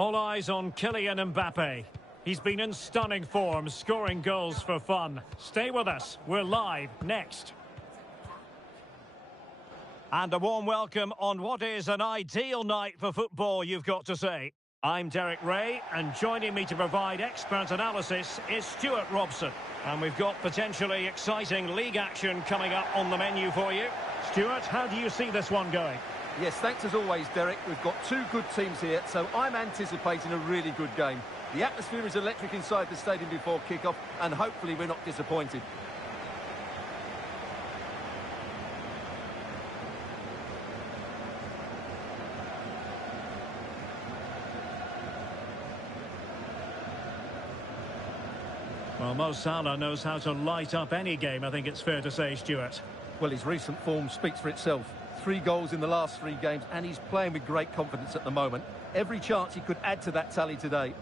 All eyes on Kylian Mbappe. He's been in stunning form, scoring goals for fun. Stay with us. We're live next. And a warm welcome on what is an ideal night for football, you've got to say. I'm Derek Ray, and joining me to provide expert analysis is Stuart Robson. And we've got potentially exciting league action coming up on the menu for you. Stuart, how do you see this one going? Yes, thanks as always, Derek. We've got two good teams here, so I'm anticipating a really good game. The atmosphere is electric inside the stadium before kick-off, and hopefully we're not disappointed. Well, Mo Salah knows how to light up any game, I think it's fair to say, Stuart. Well, his recent form speaks for itself. 3 goals in the last 3 games, and he's playing with great confidence at the moment. Every chance he could add to that tally today.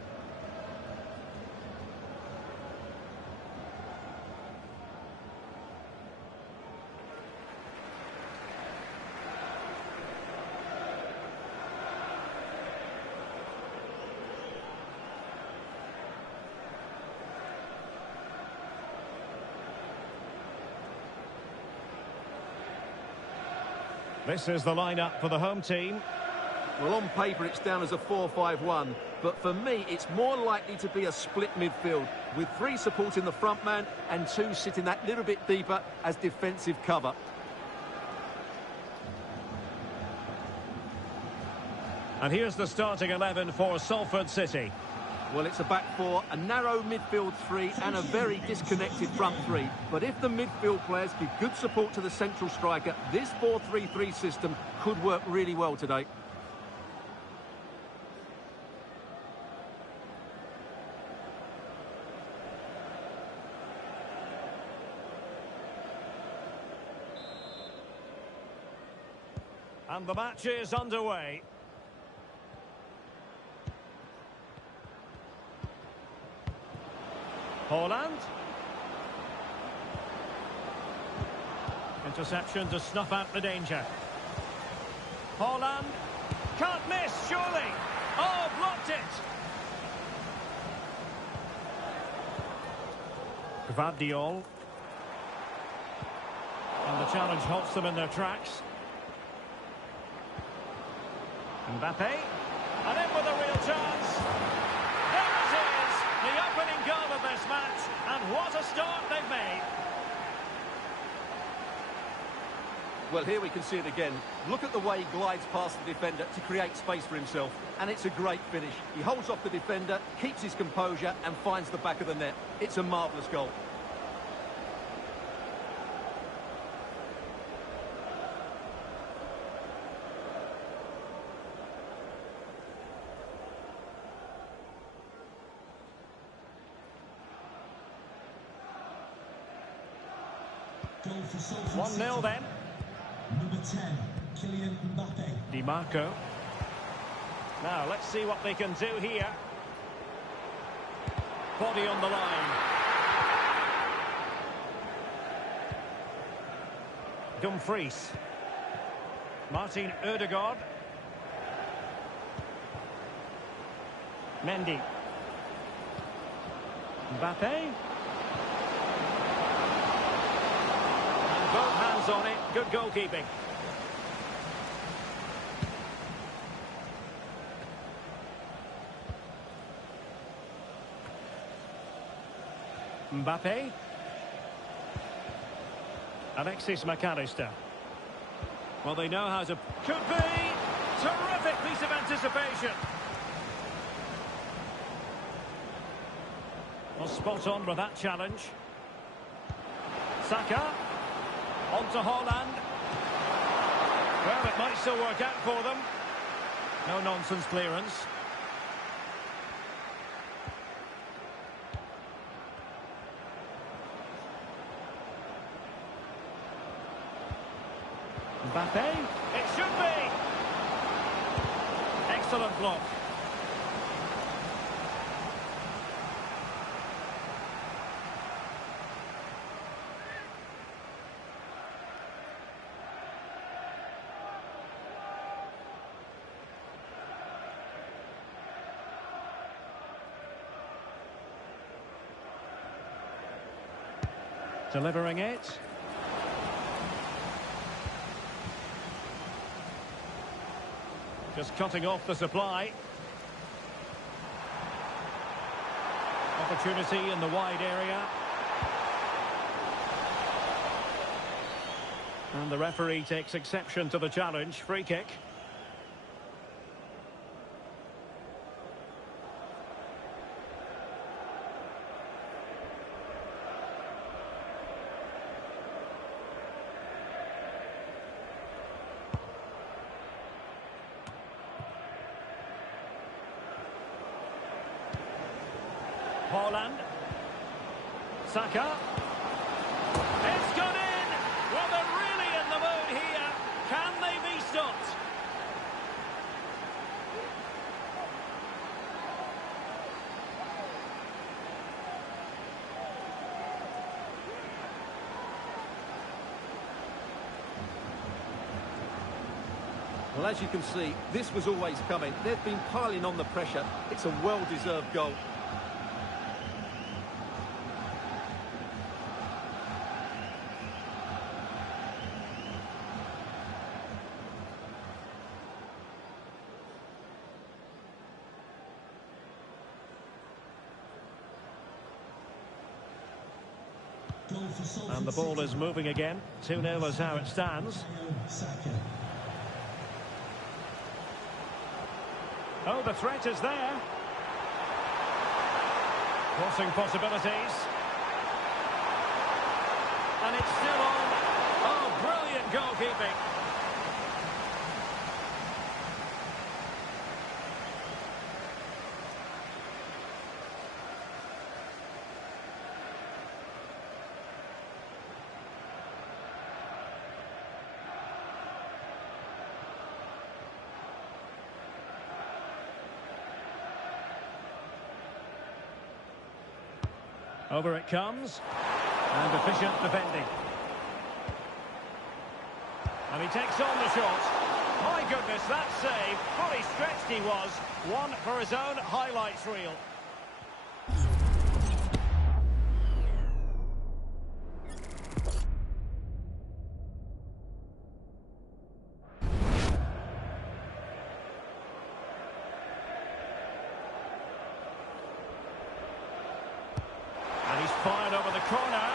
This is the lineup for the home team. Well, on paper it's down as a 4-5-1, but for me it's more likely to be a split midfield, with 3 supporting the front man and 2 sitting that little bit deeper as defensive cover. And here's the starting 11 for Salford City. Well, it's a back 4, a narrow midfield 3 and a very disconnected front 3. But if the midfield players give good support to the central striker, this 4-3-3 system could work really well today. And the match is underway. Haaland. Interception to snuff out the danger. Haaland. Can't miss, surely. Oh, blocked it. Gvardiol. And the challenge halts them in their tracks. Mbappe. And in with a real chance. There it is. The opening goal of this match, and what a start they've made. Well, here we can see it again. Look at the way he glides past the defender to create space for himself, and it's a great finish. He holds off the defender, keeps his composure, and finds the back of the net. It's a marvellous goal. Goal for Salford 1-0 then. Number 10, Kylian Mbappe. Di Marco. Now, let's see what they can do here. Body on the line. Dumfries. Martin Ødegaard. Mendy. Mbappe. Both hands on it. Good goalkeeping. Mbappe. Alexis McAllister. Well, they know how to... Could be! Terrific piece of anticipation. Well, spot on with that challenge. Saka. On to Haaland. Well, it might still work out for them. No nonsense clearance. Mbappe. It should be. Excellent block. Delivering it. Just cutting off the supply. Opportunity in the wide area. And the referee takes exception to the challenge. Free kick. Holland. Saka. It's gone in! Well, they're really in the mood here. Can they be stopped? Well, as you can see, this was always coming. They've been piling on the pressure. It's a well-deserved goal. And the ball is moving again. 2-0 is how it stands. Oh, the threat is there. Crossing possibilities. And it's still on. Oh, brilliant goalkeeping. Over it comes. And efficient defending. And he takes on the shot. My goodness, that save. Fully stretched he was. One for his own highlights reel. Fired over the corner.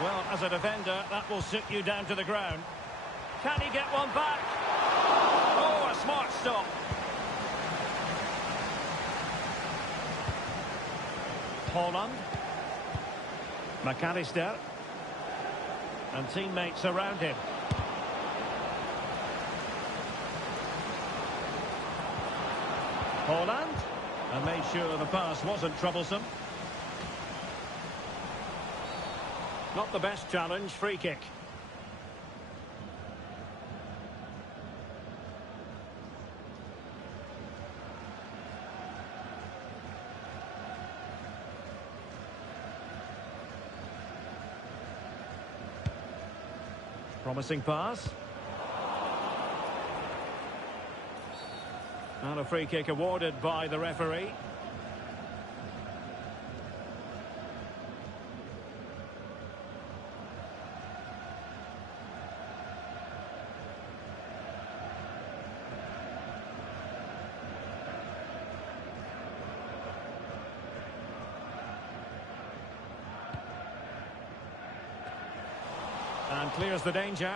Well, as a defender, that will sit you down to the ground. Can he get one back? Oh, a smart stop. Holland. McAllister. And teammates around him. Holland. And made sure the pass wasn't troublesome. Not the best challenge, free kick. Promising pass. And a free kick awarded by the referee. And clears the danger.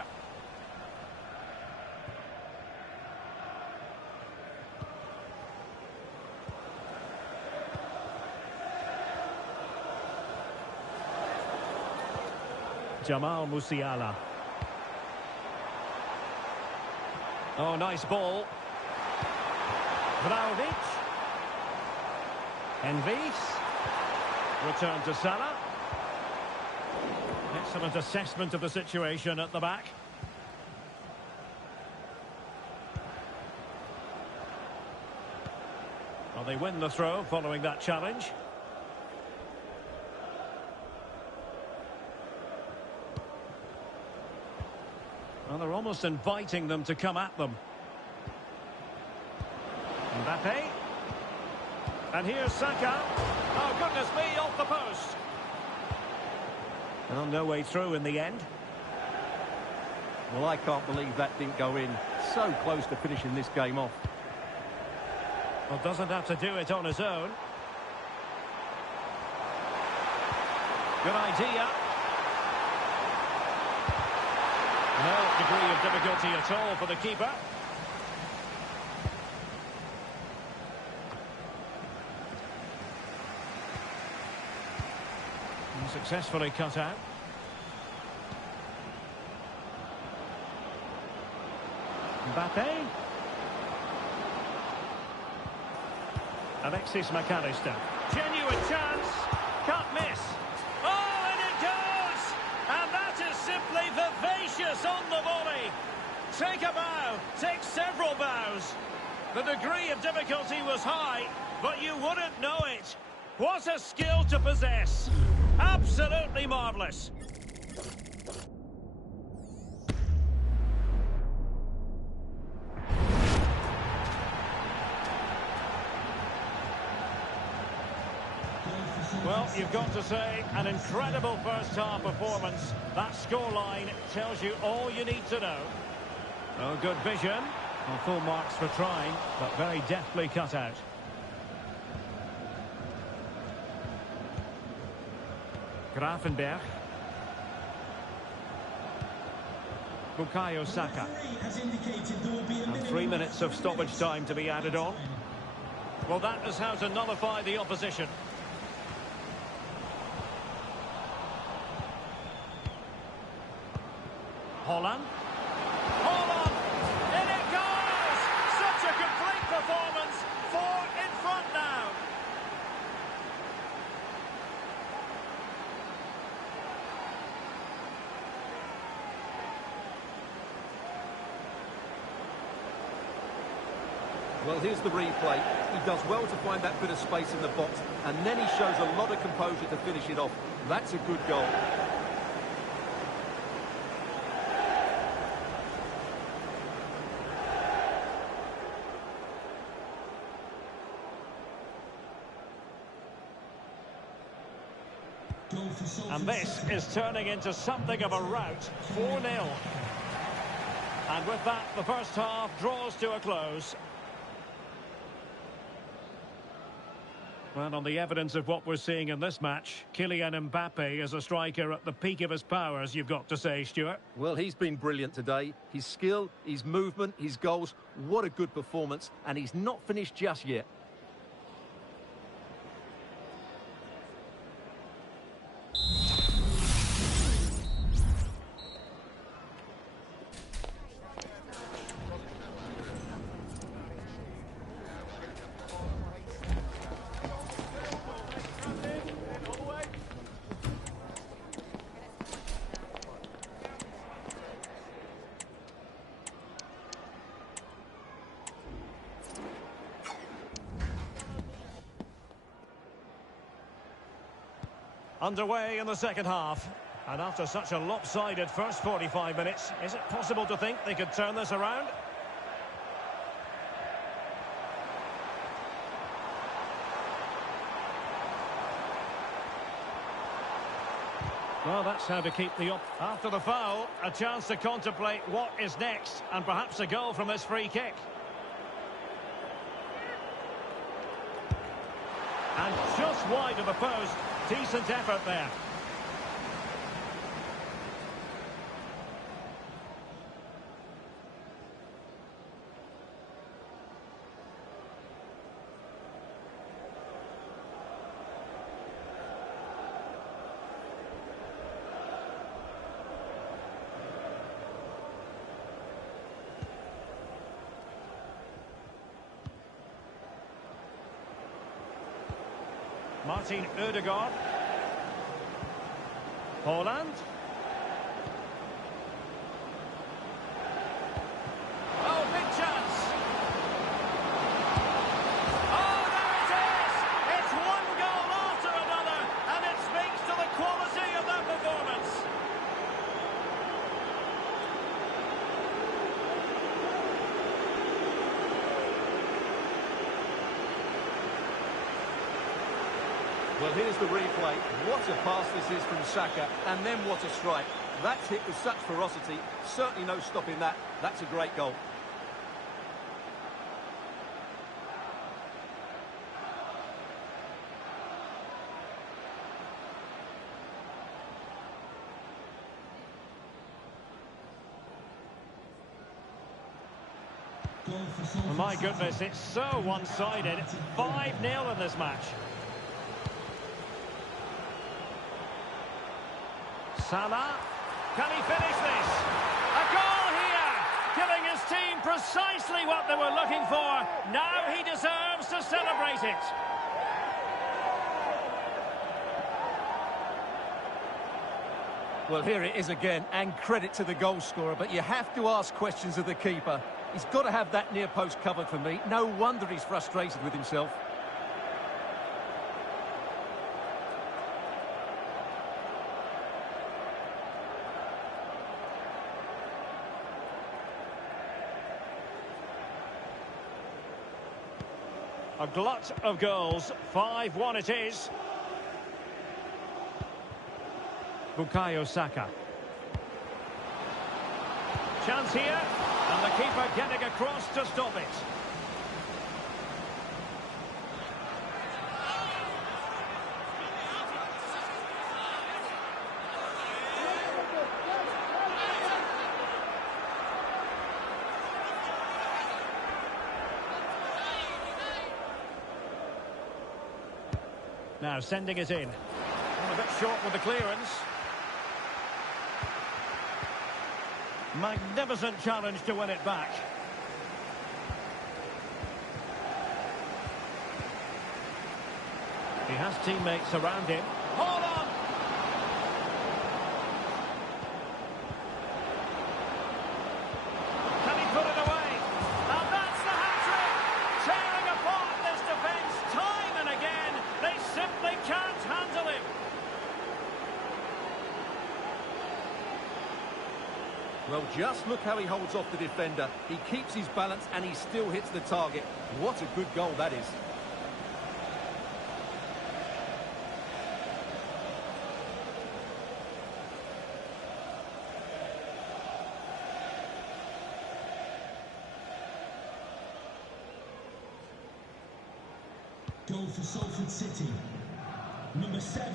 Jamal Musiala. Oh, nice ball. Vlahovic. Envis. Return to Salah. Excellent assessment of the situation at the back. Well, they win the throw following that challenge. Well, they're almost inviting them to come at them. Mbappe. And here's Saka. Oh, goodness me, off the post. Well, no way through in the end. Well, I can't believe that didn't go in. So close to finishing this game off. Well, doesn't have to do it on his own. Good idea. No degree of difficulty at all for the keeper. And successfully cut out. Mbappe. Alexis McAllister. Genuine chance. Can't miss. Oh, and it goes! And that is simply vivacious on the volley. Take a bow. Take several bows. The degree of difficulty was high, but you wouldn't know it. What a skill to possess. Absolutely marvellous. Well, you've got to say, an incredible first-half performance. That scoreline tells you all you need to know. Oh, good vision. Well, full marks for trying, but very deftly cut out. Grafenberg. Bukayo Saka. And 3 minutes of stoppage time to be added on. Well, that is how to nullify the opposition. Holland. Holland! In it goes! Such a complete performance. 4 in front now. Well, here's the replay. He does well to find that bit of space in the box, and then he shows a lot of composure to finish it off. That's a good goal. And this is turning into something of a rout. 4-0. And with that, the first half draws to a close. Well, on the evidence of what we're seeing in this match, Kylian Mbappe is a striker at the peak of his powers, you've got to say, Stuart. Well, he's been brilliant today. His skill, his movement, his goals, what a good performance. And he's not finished just yet. Underway in the second half. And after such a lopsided first 45 minutes, is it possible to think they could turn this around? Well, that's how to keep the up. After the foul, a chance to contemplate what is next, and perhaps a goal from this free kick. And just wide of the post. Decent effort there. Martin Ødegaard. Holland. Oh, big chance. Oh, there it is! It's one goal after another, and it speaks to the quality of that performance. Well, here's the replay. What a pass this is from Saka, and then what a strike. That's hit with such ferocity. Certainly no stopping that. That's a great goal. My goodness, it's so one-sided. 5-0 in this match. Salah. Can he finish this? A goal here! Giving his team precisely what they were looking for. Now he deserves to celebrate it. Well, here it is again, and credit to the goal scorer, but you have to ask questions of the keeper. He's got to have that near post covered for me. No wonder he's frustrated with himself. A glut of goals. 5-1 it is. Bukayo Saka. Chance here, and the keeper getting across to stop it. Now sending it in. Well, a bit short with the clearance. Magnificent challenge to win it back. He has teammates around him. Hold on! Can he put it away? And that's the hat-trick! Tearing apart this defence time and again. They simply can't handle him. Well, just look how he holds off the defender. He keeps his balance and he still hits the target. What a good goal that is. Goal for Salford City. Number 7,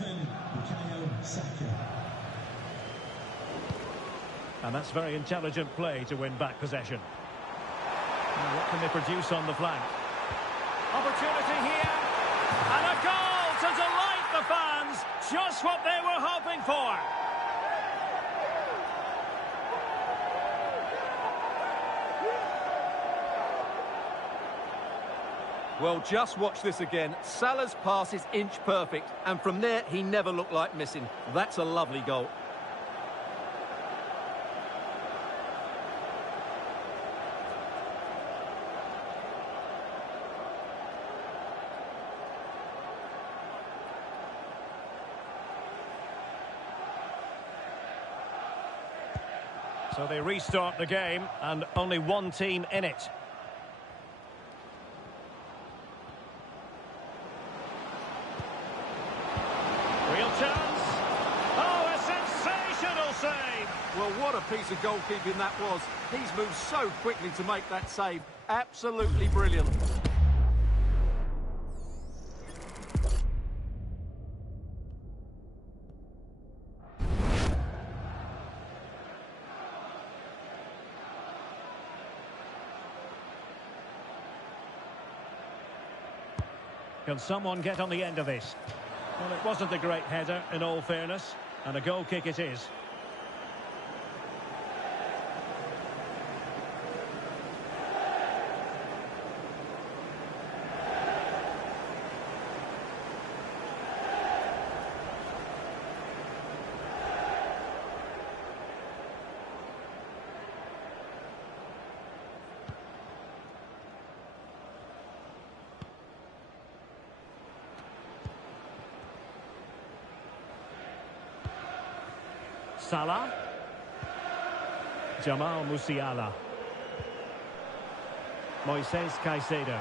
Bukayo Saka. And that's very intelligent play to win back possession. Now, what can they produce on the flank? Opportunity here. And a goal to delight the fans. Just what they were hoping for. Well, just watch this again. Salah's pass is inch perfect, and from there, he never looked like missing. That's a lovely goal. So they restart the game, and only one team in it. Real chance. Oh, a sensational save. Well, what a piece of goalkeeping that was. He's moved so quickly to make that save. Absolutely brilliant. Can someone get on the end of this? Well, it wasn't a great header, in all fairness, and a goal kick it is. Salah. Jamal Musiala. Moises Caicedo.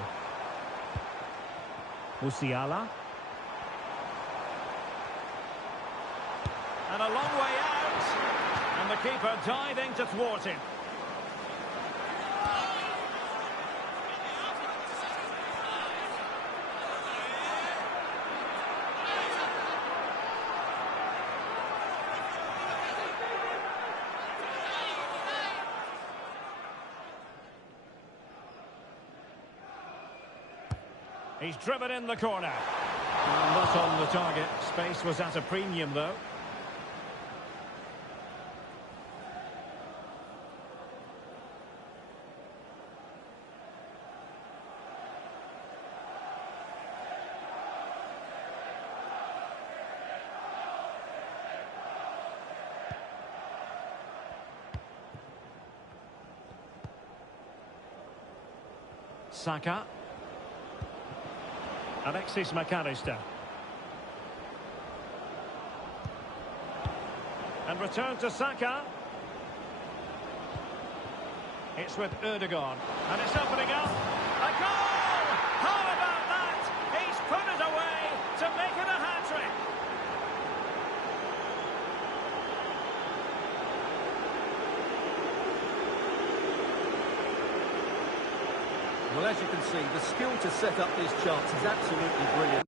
Musiala. And a long way out. And the keeper diving to thwart him. He's driven in the corner. Not on the target. Space was at a premium, though. Saka. Alexis McAllister. And return to Saka. It's with Erdogan. And it's opening up. A goal! How about that? He's put it away to make it a hat-trick. Well, as you can see, the skill to set up this chance is absolutely brilliant.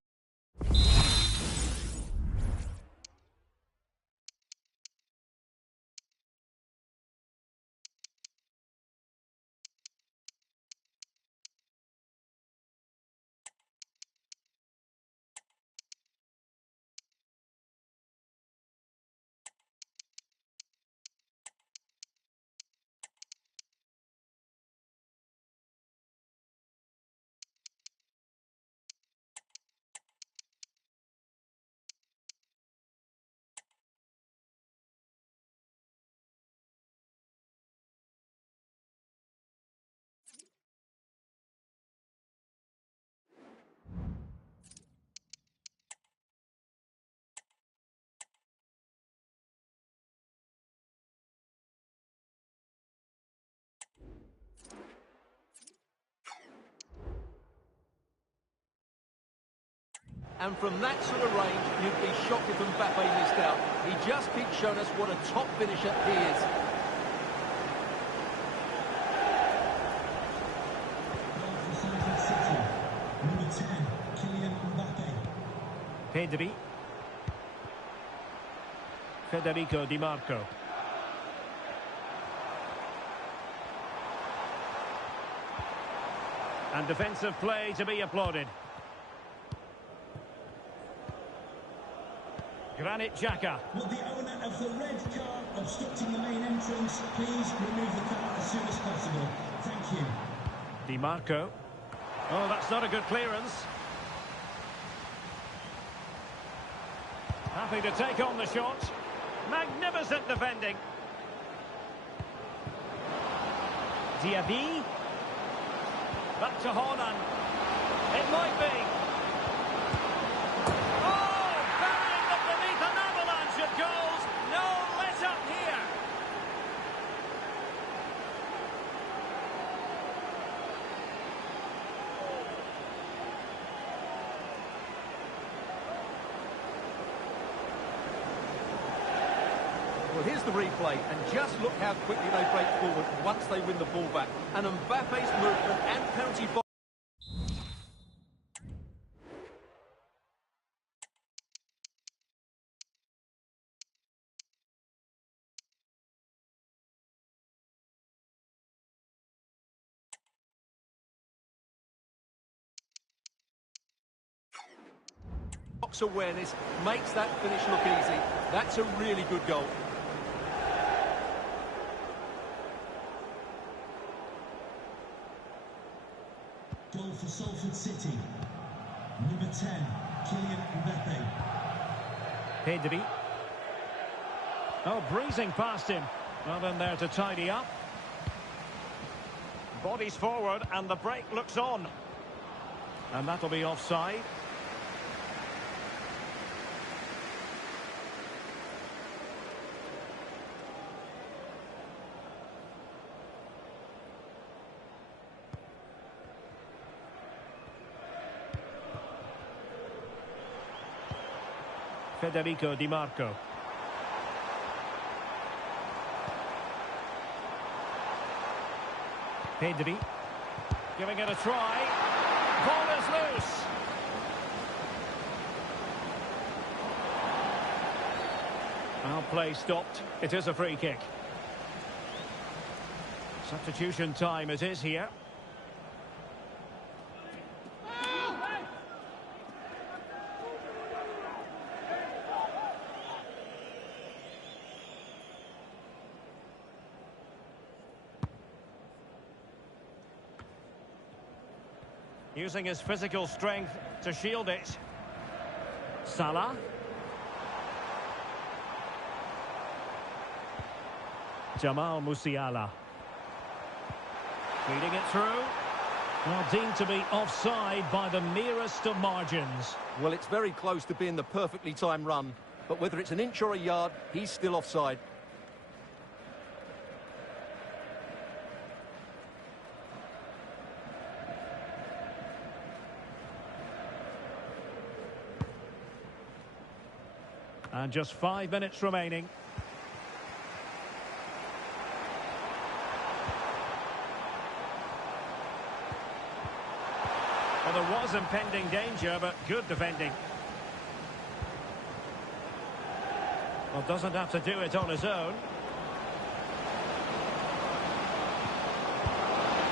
And from that sort of range, you'd be shocked if Mbappe missed out. He just keeps showing us what a top finisher he is. Number 10, Kylian Mbappe. Pedri. Federico Di Marco. And defensive play to be applauded. Granit Xhaka. Will the owner of the red car obstructing the main entrance please remove the car as soon as possible? Thank you. Di Marco. Oh, that's not a good clearance. Happy to take on the shot. Magnificent defending. Diaby. Back to Haaland. It might be. Oh, burying them beneath an avalanche of goals. No let up here. Well, here's the replay, and just look how quickly they break forward once they win the ball back. And Mbappe's movement and penalty box. Awareness makes that finish look easy. That's a really good goal. Goal for Salford City. Number 10, Kylian Mbappe. Pedri. Oh, breezing past him. Not in there to tidy up. Bodies forward and the break looks on. And that'll be offside. Federico Di Marco. Pedri. Giving it a try. Ball is loose. Well, play stopped. It is a free kick. Substitution time it is here. Using his physical strength to shield it. Salah. Jamal Musiala. Feeding it through. Well, deemed to be offside by the merest of margins. Well, it's very close to being the perfectly timed run. But whether it's an inch or a yard, he's still offside. And just 5 minutes remaining. Well, there was impending danger, but good defending. Well, doesn't have to do it on his own.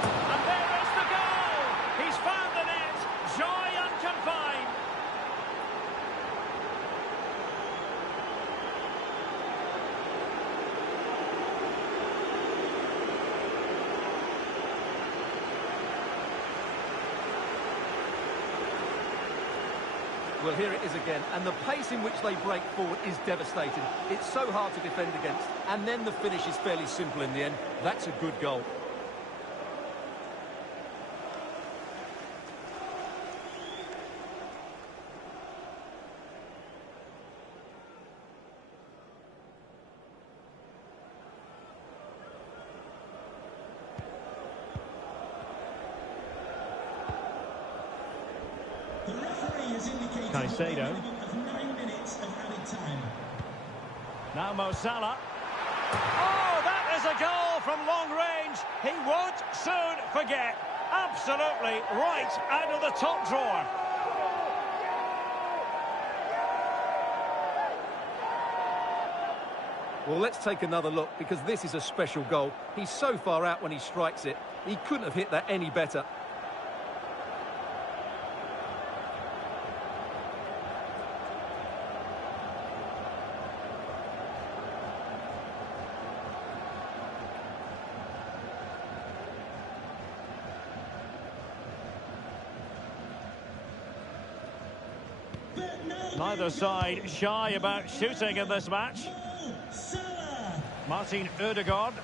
And there is the goal! He's found the net! Joy unconfined! Well, here it is again, and the pace in which they break forward is devastating. It's so hard to defend against, and then the finish is fairly simple in the end. That's a good goal. The referee has indicated Caicedo. a minimum of 9 minutes of added time. Now Mo Salah. Oh, that is a goal from long range. He won't soon forget. Absolutely right out of the top drawer. Well, let's take another look, because this is a special goal. He's so far out when he strikes it. He couldn't have hit that any better. Neither side shy about shooting in this match. Salah. Martin Ødegaard.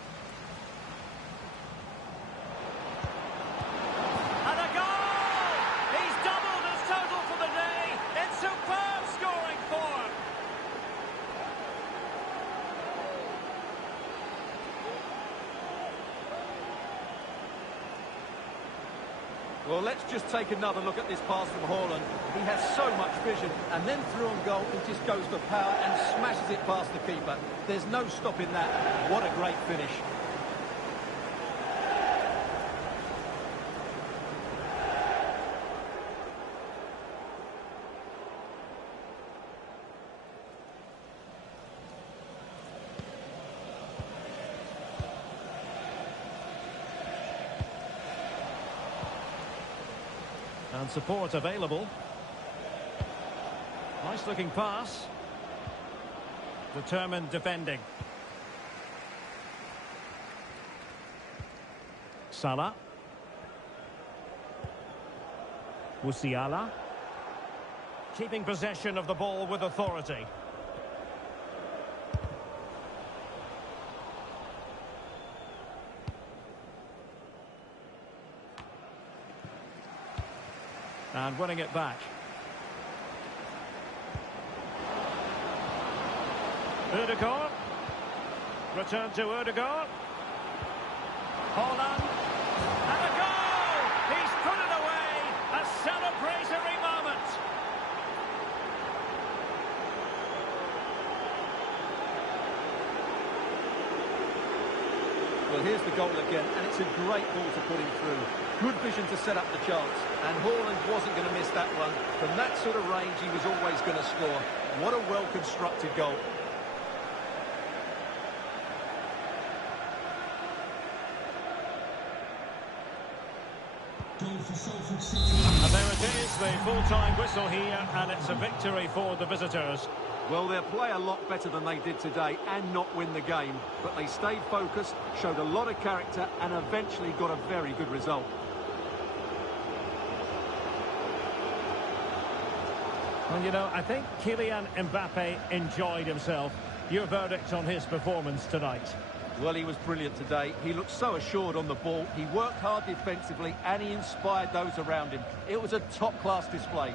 And a goal! He's doubled his total for the day. It's superb scoring form. Well, let's just take another look at this pass from Haaland. He has so much vision, and then through on goal, he just goes for power and smashes it past the keeper. There's no stopping that. What a great finish. And support available. Nice looking pass. Determined defending. Salah. Musiala. Keeping possession of the ball with authority. And winning it back. Ødegaard. Return to Ødegaard. Haaland. And a goal! He's put it away! A celebratory moment! Well, here's the goal again, and it's a great ball to put him through. Good vision to set up the chance, and Haaland wasn't going to miss that one. From that sort of range, he was always going to score. What a well-constructed goal. Goal for Salford City. And there it is, the full-time whistle here, and it's a victory for the visitors. Well, they'll play a lot better than they did today and not win the game. But they stayed focused, showed a lot of character, and eventually got a very good result. Well, you know, I think Kylian Mbappe enjoyed himself. Your verdict on his performance tonight? Well, he was brilliant today. He looked so assured on the ball. He worked hard defensively, and he inspired those around him. It was a top-class display.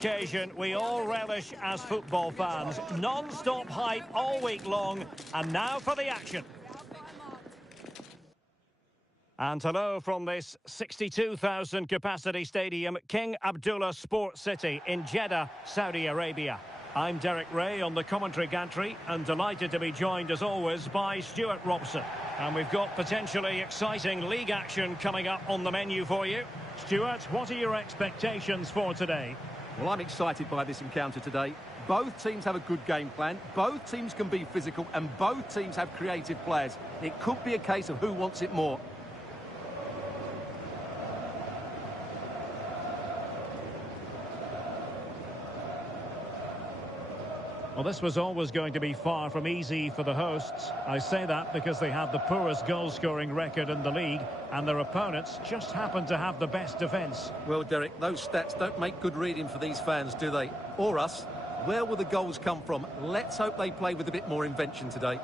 Occasion we all relish as football fans. Non-stop hype all week long, and now for the action. And hello from this 62,000 capacity stadium, King Abdullah Sports City in Jeddah, Saudi Arabia. I'm Derek Ray on the commentary gantry, and delighted to be joined as always by Stuart Robson. And we've got potentially exciting league action coming up on the menu for you. Stuart, what are your expectations for today? Well, I'm excited by this encounter today. Both teams have a good game plan, both teams can be physical, and both teams have creative players. It could be a case of who wants it more. Well, this was always going to be far from easy for the hosts. I say that because they have the poorest goal-scoring record in the league, and their opponents just happen to have the best defence. Well, Derek, those stats don't make good reading for these fans, do they? Or us. Where will the goals come from? Let's hope they play with a bit more invention today.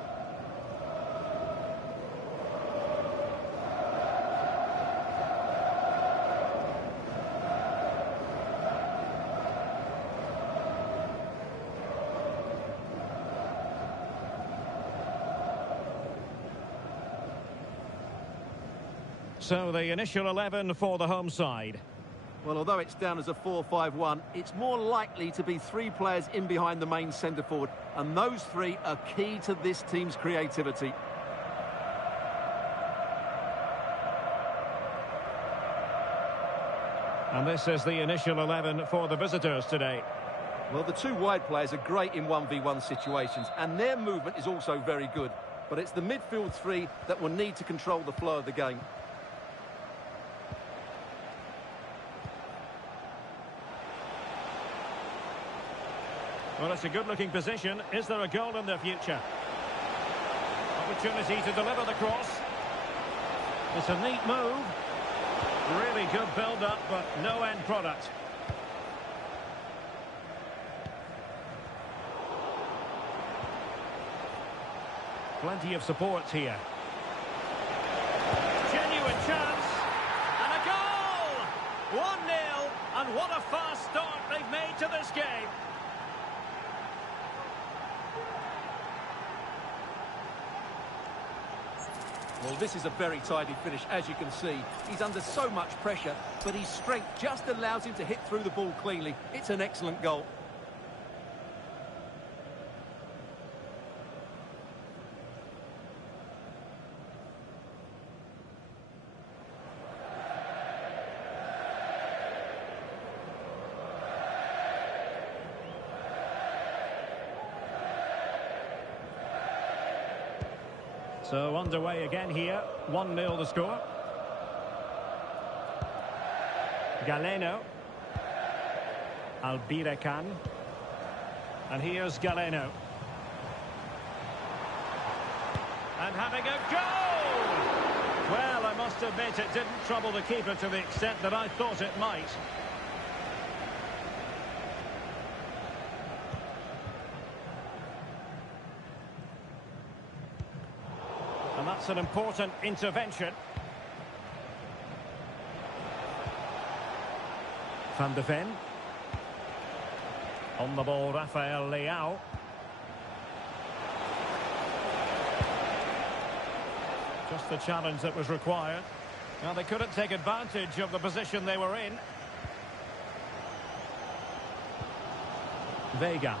So the initial 11 for the home side. Well, although it's down as a 4-5-1, it's more likely to be three players in behind the main centre-forward, and those three are key to this team's creativity. And this is the initial 11 for the visitors today. Well, the two wide players are great in 1v1 situations, and their movement is also very good. But it's the midfield three that will need to control the flow of the game. Well, it's a good-looking position. Is there a goal in the future? Opportunity to deliver the cross. It's a neat move. Really good build-up, but no end product. Plenty of support here. Genuine chance. And a goal! 1-0. And what a fast start they've made to this game. Well, this is a very tidy finish, as you can see. He's under so much pressure, but his strength just allows him to hit through the ball cleanly. It's an excellent goal. So underway again here, 1-0 the score. Galeno. Albirekan. And here's Galeno. And having a goal! Well, I must admit it didn't trouble the keeper to the extent that I thought it might. And that's an important intervention. Van de Ven. On the ball, Rafael Leao. Just the challenge that was required. Now, they couldn't take advantage of the position they were in. Vega.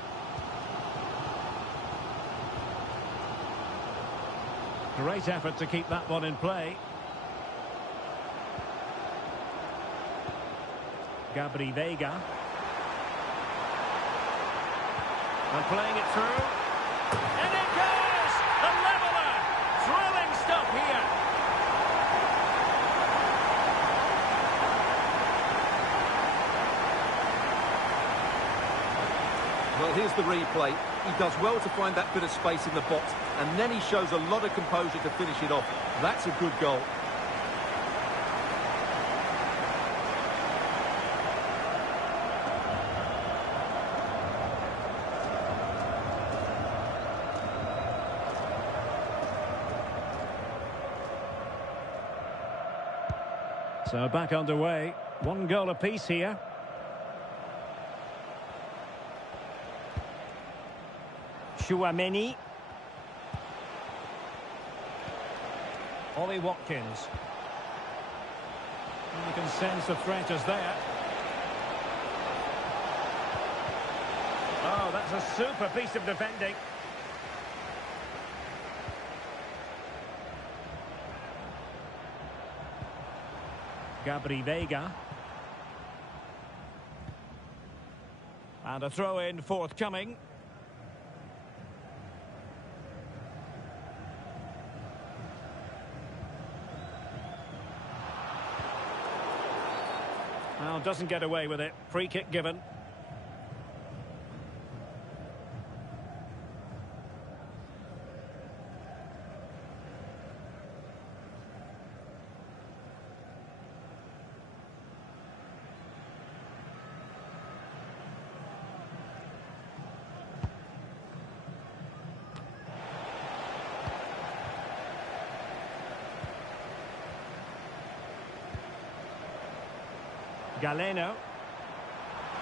Great effort to keep that one in play. Gabri Vega. And playing it through. And it goes! A leveller! Thrilling stuff here. Well, here's the replay. He does well to find that bit of space in the box, and then he shows a lot of composure to finish it off. That's a good goal. So back underway. 1 goal apiece here. Chouameni. Ollie Watkins. And you can sense the threat is there. Oh, that's a super piece of defending. Gabri Veiga. And a throw-in forthcoming. Well, doesn't get away with it. Free kick given. Galeno,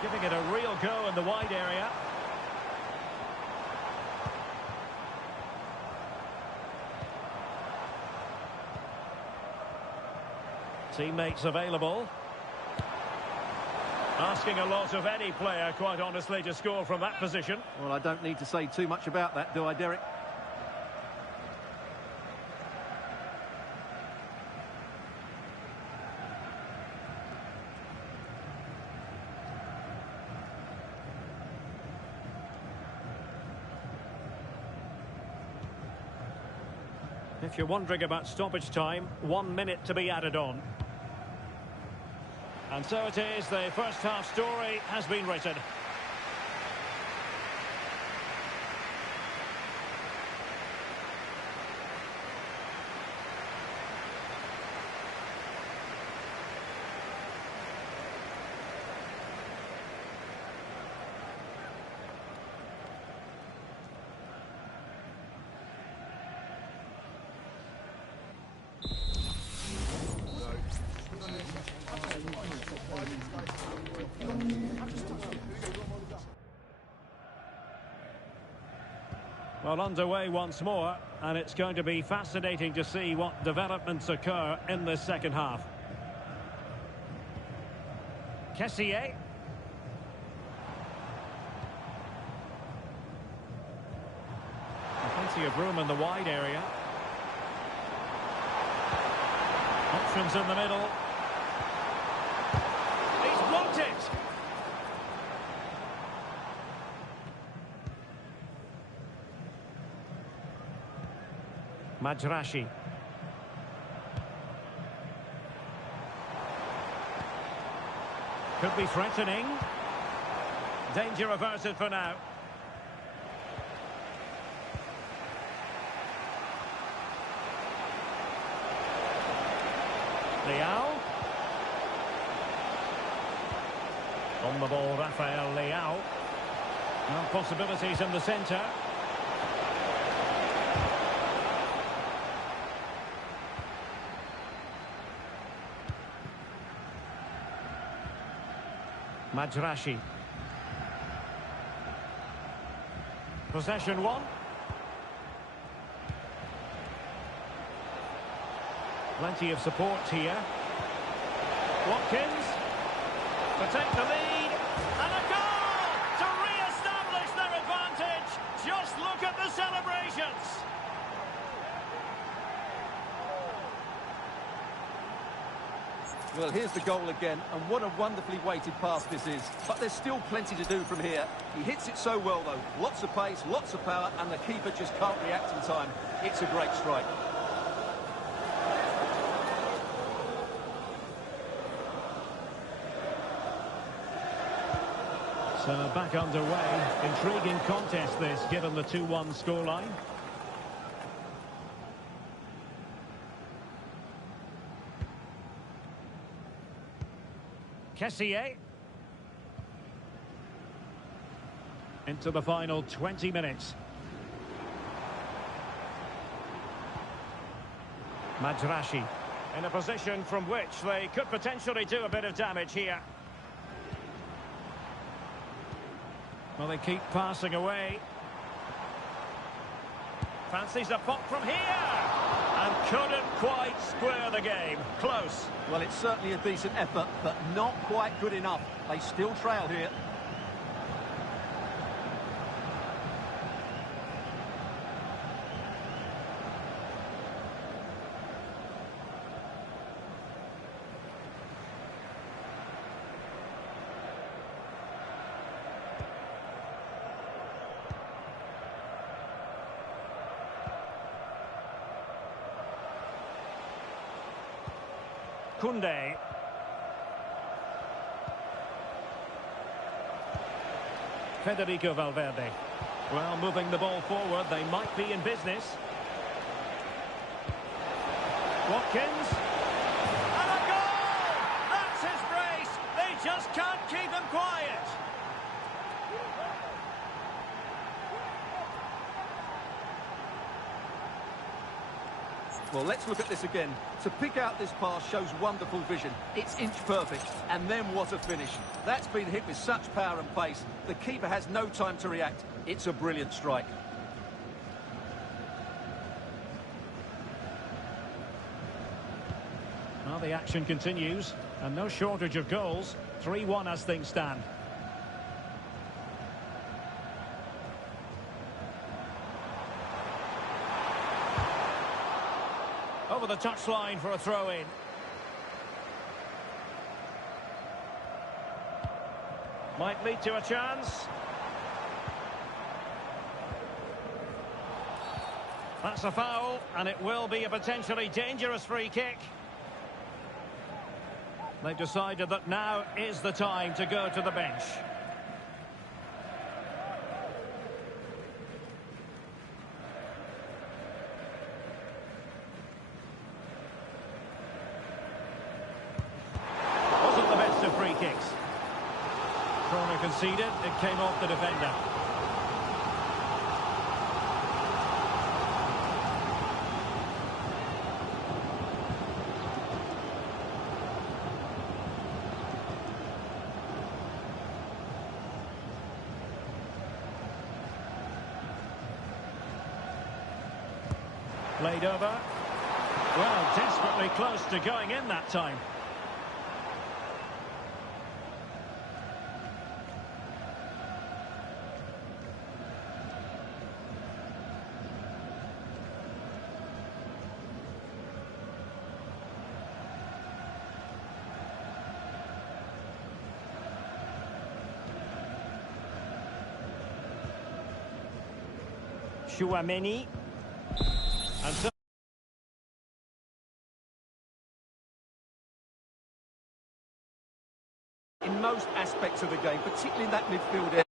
giving it a real go in the wide area. Teammates available. Asking a lot of any player, quite honestly, to score from that position. Well, I don't need to say too much about that, do I, Derek? If you're wondering about stoppage time, 1 minute to be added on. And so it is, the first half story has been written. Well, underway once more, and it's going to be fascinating to see what developments occur in this second half. Kessié. Plenty of room in the wide area. Options in the middle. He's blocked it! Majrashi. Could be threatening. Danger averted for now. Leao. On the ball, Rafael Leao. No possibilities in the centre. Majrashi. Possession one. Plenty of support here. Watkins to take the lead. And a goal to re-establish their advantage. Just look at the celebrations. Well, here's the goal again, and what a wonderfully weighted pass this is. But there's still plenty to do from here. He hits it so well, though. Lots of pace, lots of power, and the keeper just can't react in time. It's a great strike. So back underway. Intriguing contest this, given the 2-1 scoreline. Kessié. Into the final 20 minutes. Majrashi. In a position from which they could potentially do a bit of damage here. Well, they keep passing away. Fancies a pop from here. And couldn't quite square the game. Close. Well, it's certainly a decent effort, but not quite good enough. They still trail here. Koundé. Federico Valverde. Well, moving the ball forward, they might be in business. Watkins. And a goal! That's his brace! They just can't keep him quiet! Well, let's look at this again. To pick out this pass shows wonderful vision. It's inch perfect. And then what a finish. That's been hit with such power and pace. The keeper has no time to react. It's a brilliant strike. Well, the action continues. And no shortage of goals. 3-1 as things stand. Over the touchline for a throw-in. Might lead to a chance. That's a foul, and it will be a potentially dangerous free kick. They've decided that now is the time to go to the bench. Free kicks. Corner conceded, it came off the defender. Played over. Well, desperately close to going in that time. Chouameni. And so in most aspects of the game, particularly in that midfield area.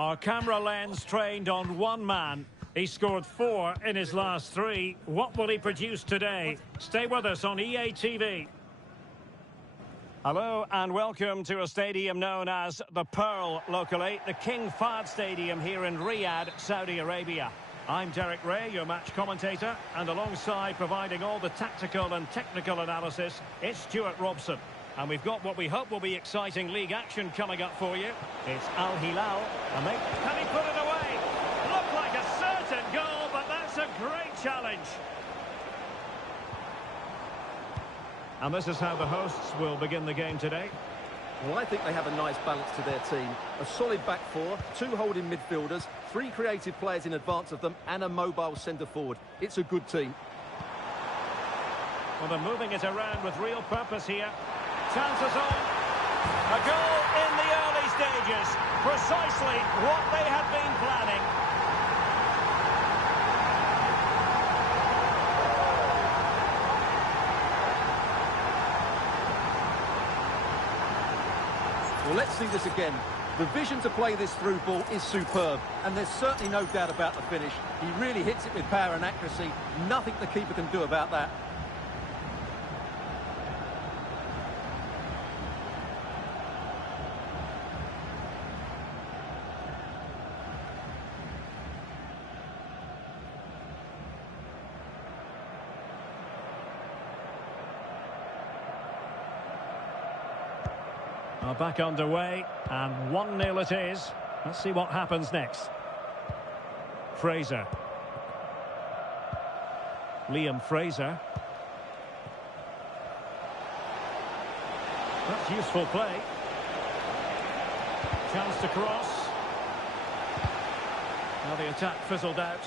our camera lens trained on one man. He scored 4 in his last 3. What will he produce today? Stay with us on EA TV. Hello and welcome to a stadium known as the Pearl locally, the King Fahd Stadium here in Riyadh, Saudi Arabia. I'm Derek Ray, your match commentator, and alongside providing all the tactical and technical analysis, it's Stuart Robson. And we've got what we hope will be exciting league action coming up for you. It's Al Hilal, and can he put it away? Looked like a certain goal, but that's a great challenge. And this is how the hosts will begin the game today. Well, I think they have a nice balance to their team. A solid back four, two holding midfielders, three creative players in advance of them, and a mobile centre-forward. It's a good team. Well, they're moving it around with real purpose here. Chances on. A goal in the early stages. Precisely what they had been planning. Well, let's see this again. The vision to play this through ball is superb, and there's certainly no doubt about the finish. He really hits it with power and accuracy. Nothing the keeper can do about that. Back underway, and 1-0 it is. Let's see what happens next. Fraser. Liam Fraser. That's useful play. Chance to cross. Now the attack fizzled out.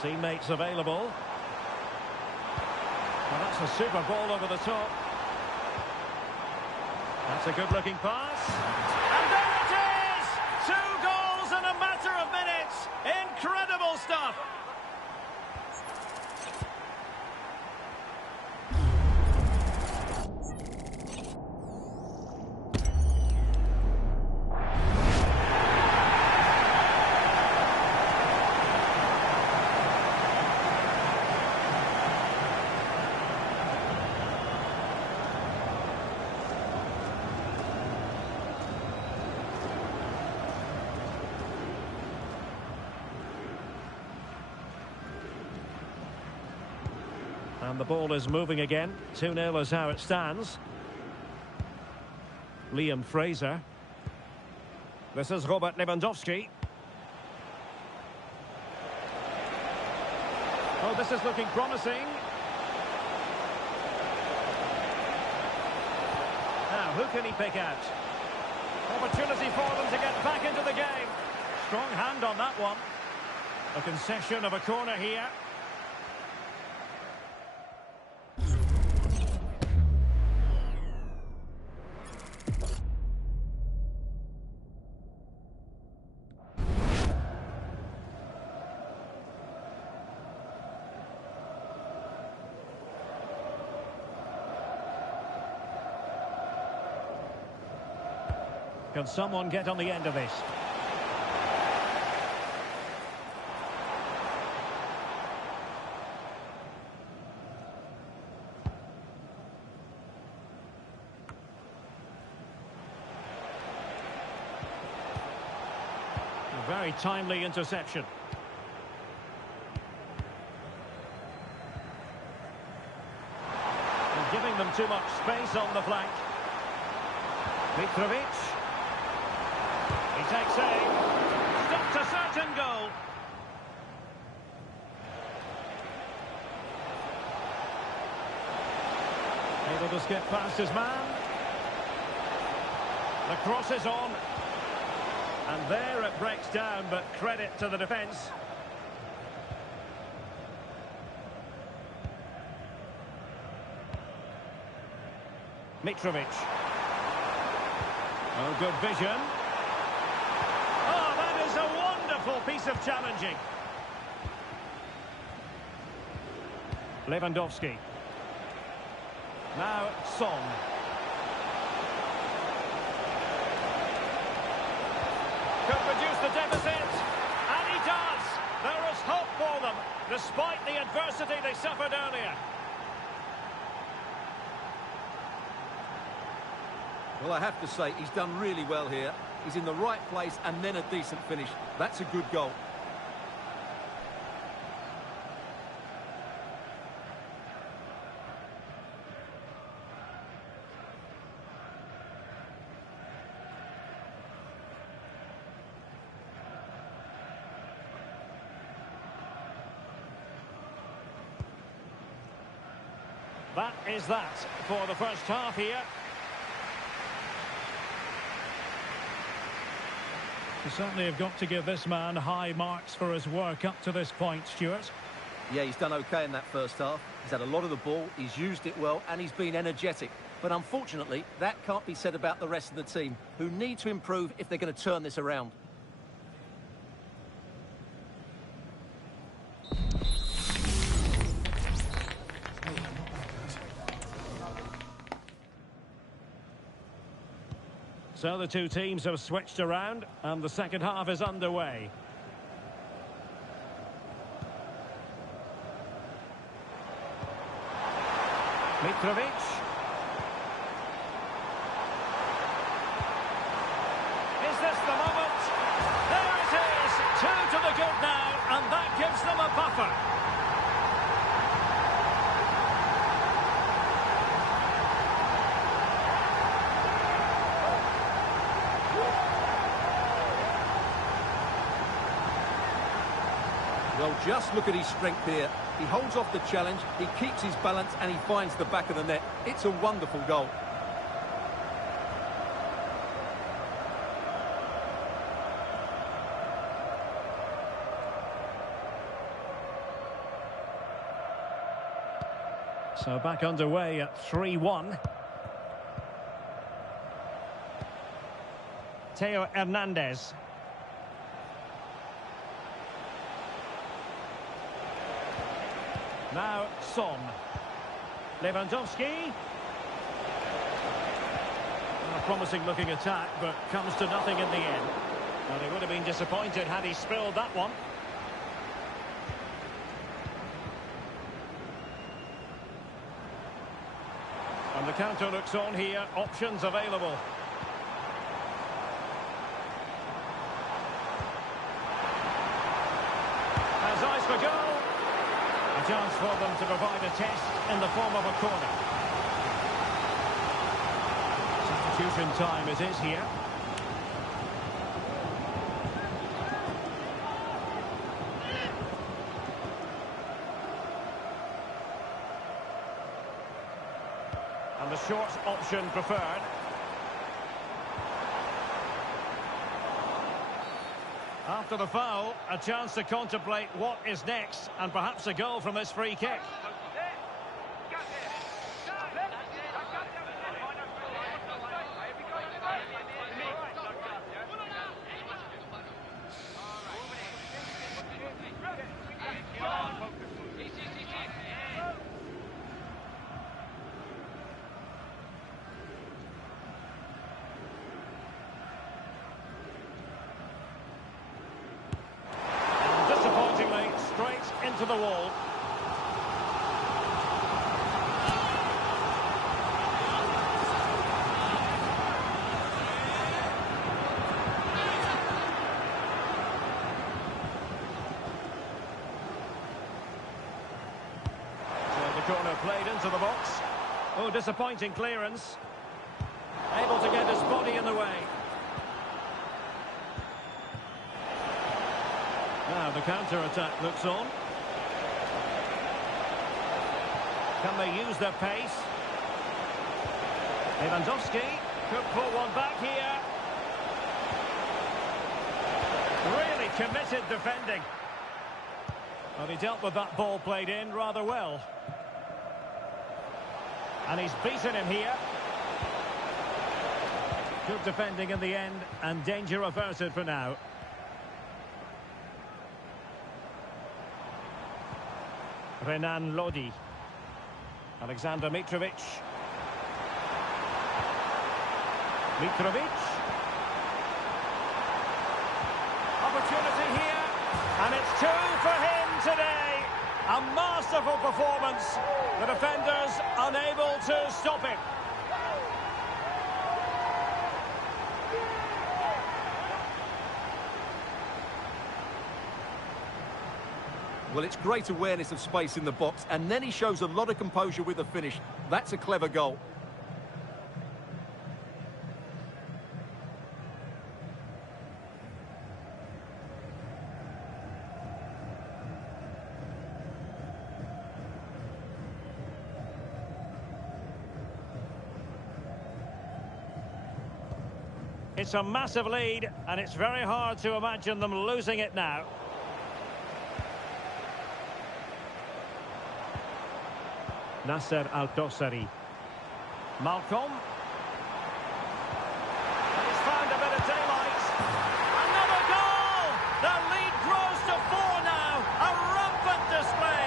Teammates available. Well, that's a super ball over the top. That's a good-looking pass. And there it is! 2 goals in a matter of minutes. Incredible stuff. And the ball is moving again. 2-0 is how it stands. Liam Fraser. This is Robert Lewandowski. Oh, this is looking promising. Now, who can he pick out? Opportunity for them to get back into the game. Strong hand on that one. A concession of a corner here. Can someone get on the end of this? A very timely interception. And giving them too much space on the flank. Mitrovic. He takes aim. Stopped a certain goal. Able to skip past his man. The cross is on. And there it breaks down, but credit to the defence. Mitrovic. Oh, good vision. Oh, that is a wonderful piece of challenging. Lewandowski. Now Son. Could reduce the deficit. And he does. There is hope for them, despite the adversity they suffered earlier. Well, I have to say, he's done really well here. He's in the right place and then a decent finish. That's a good goal. That is that for the first half here. You certainly have got to give this man high marks for his work up to this point, Stuart. Yeah, he's done okay in that first half. He's had a lot of the ball, he's used it well, and he's been energetic. But unfortunately, that can't be said about the rest of the team, who need to improve if they're going to turn this around. So the two teams have switched around, and the second half is underway. Mitrovic. Is this the moment? There it is! 2 to the good now, and that gives them a buffer. Well, just look at his strength here. He holds off the challenge, he keeps his balance, and he finds the back of the net. It's a wonderful goal. So back underway at 3-1. Theo Hernandez. Now Son. Lewandowski. A promising looking attack, but comes to nothing in the end. Well, he would have been disappointed had he spilled that one. And the counter looks on here, options available. Has eyes for goal. A chance for them to provide a test in the form of a corner. Substitution time it is here. And the short option preferred. After the foul, a chance to contemplate what is next, and perhaps a goal from this free kick. Straight into the wall. So the corner played into the box. Oh, disappointing clearance. Able to get his body in the way. Now the counter-attack looks on. Can they use their pace? Lewandowski could pull one back here. Really committed defending. Well, he dealt with that ball played in rather well. And he's beaten him here. Good defending in the end, and danger averted for now. Renan Lodi. Alexander Mitrovic. Mitrovic. Opportunity here. And it's 2 for him today. A masterful performance. The defenders unable to stop him. Well, it's great awareness of space in the box, and then he shows a lot of composure with the finish. That's a clever goal. It's a massive lead, and it's very hard to imagine them losing it now. Nasser Al-Dossari. Malcolm. And he's found a bit of daylight. Another goal! The lead grows to 4 now. A rampant display.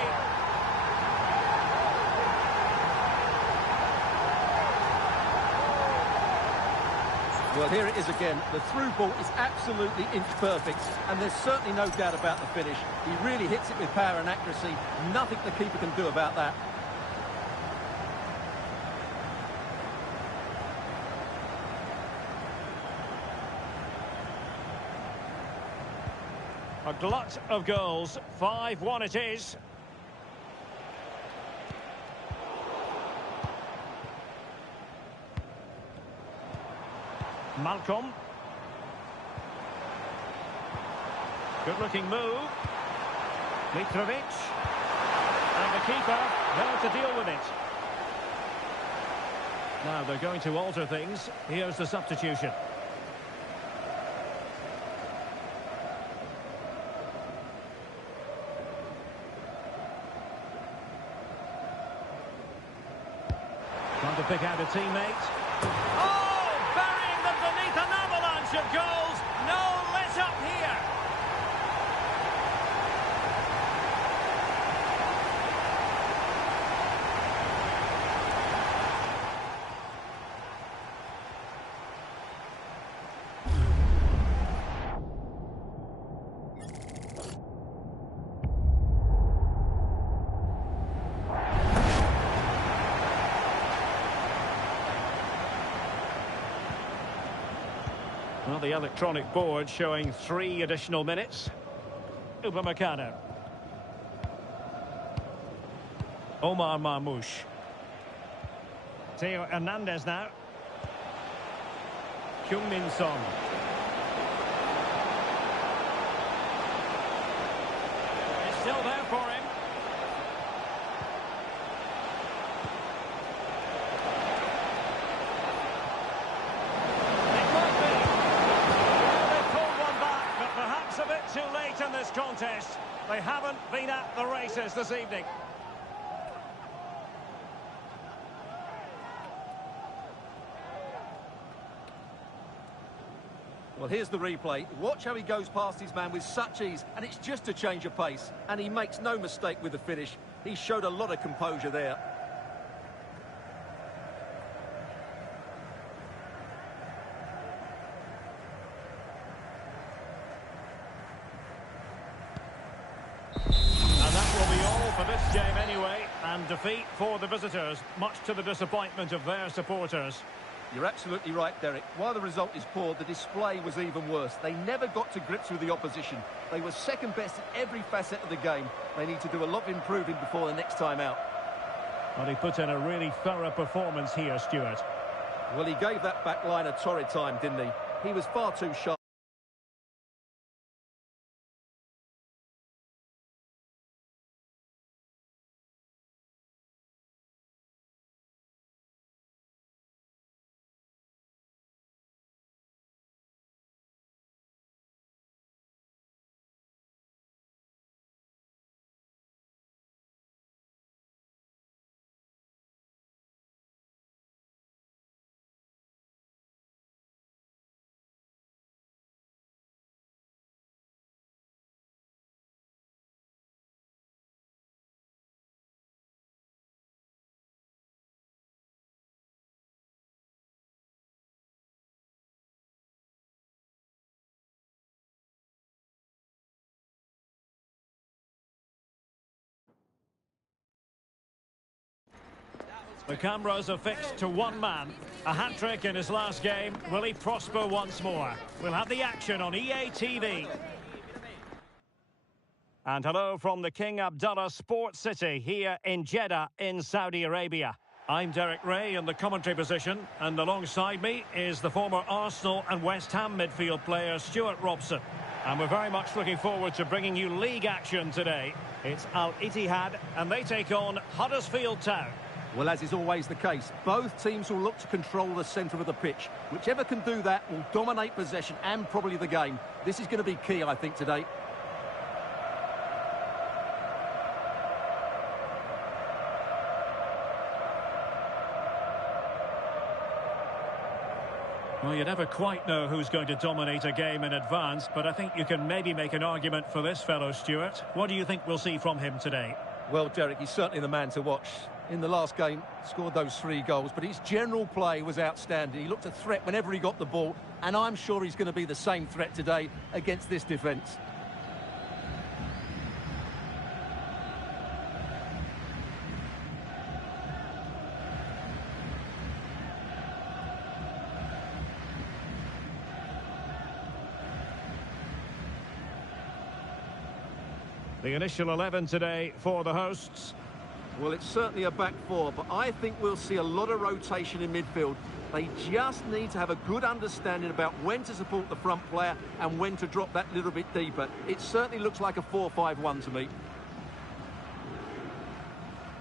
Well, here it is again. The through ball is absolutely inch perfect, and there's certainly no doubt about the finish. He really hits it with power and accuracy. Nothing the keeper can do about that. A glut of goals. 5-1 it is. Malcolm. Good-looking move. Mitrovic. And the keeper there to deal with it. Now they're going to alter things. Here's the substitution. Trying to pick out a teammate. Oh, burying them beneath an avalanche of goals. No let up here. Well, the electronic board showing 3 additional minutes. Upamecano. Omar Marmoush. Theo Hernandez now. Heung-min Son. It's still there for him. Too late in this contest. They haven't been at the races this evening. Well, here's the replay. Watch how he goes past his man with such ease, and it's just a change of pace. And he makes no mistake with the finish. He showed a lot of composure there. For this game anyway, and defeat for the visitors, much to the disappointment of their supporters. You're absolutely right, Derek. While the result is poor, the display was even worse. They never got to grips with the opposition. They were second best in every facet of the game. They need to do a lot of improving before the next time out. Well, he put in a really thorough performance here, Stuart. Well, he gave that back line a torrid time, didn't he? He was far too sharp. The cameras are fixed to one man. A hat-trick in his last game. Will he prosper once more? We'll have the action on EA TV. And hello from the King Abdullah Sports City here in Jeddah in Saudi Arabia. I'm Derek Ray in the commentary position, and alongside me is the former Arsenal and West Ham midfield player Stuart Robson. And we're very much looking forward to bringing you league action today. It's Al Ittihad, and they take on Huddersfield Town. Well, as is always the case, both teams will look to control the centre of the pitch. Whichever can do that will dominate possession and probably the game. This is going to be key, I think, today. Well, you never quite know who's going to dominate a game in advance, but I think you can maybe make an argument for this fellow, Stuart. What do you think we'll see from him today? Well, Derek, he's certainly the man to watch. In the last game, scored those 3 goals, but his general play was outstanding. He looked a threat whenever he got the ball, and I'm sure he's going to be the same threat today against this defence. The initial 11 today for the hosts. Well, it's certainly a back 4, but I think we'll see a lot of rotation in midfield. They just need to have a good understanding about when to support the front player and when to drop that little bit deeper. It certainly looks like a 4-5-1 to me.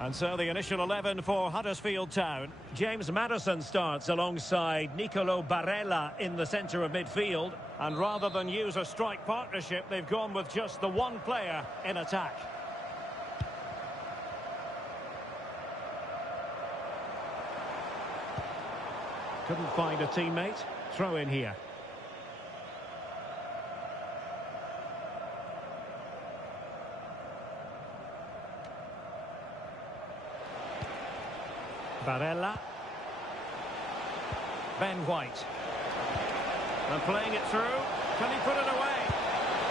And so the initial 11 for Huddersfield Town. James Maddison starts alongside Nicolo Barella in the centre of midfield. And rather than use a strike partnership, they've gone with just the one player in attack. Couldn't find a teammate. Throw in here. Barella. Ben White. And playing it through. Can he put it away?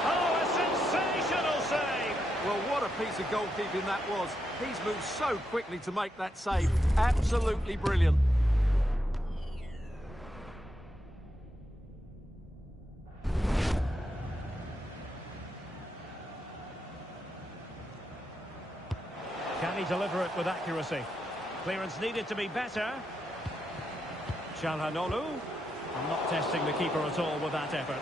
Oh, a sensational save! Well, what a piece of goalkeeping that was. He's moved so quickly to make that save. Absolutely brilliant. Can he deliver it with accuracy? Clearance needed to be better. Çalhanoğlu. I'm not testing the keeper at all with that effort.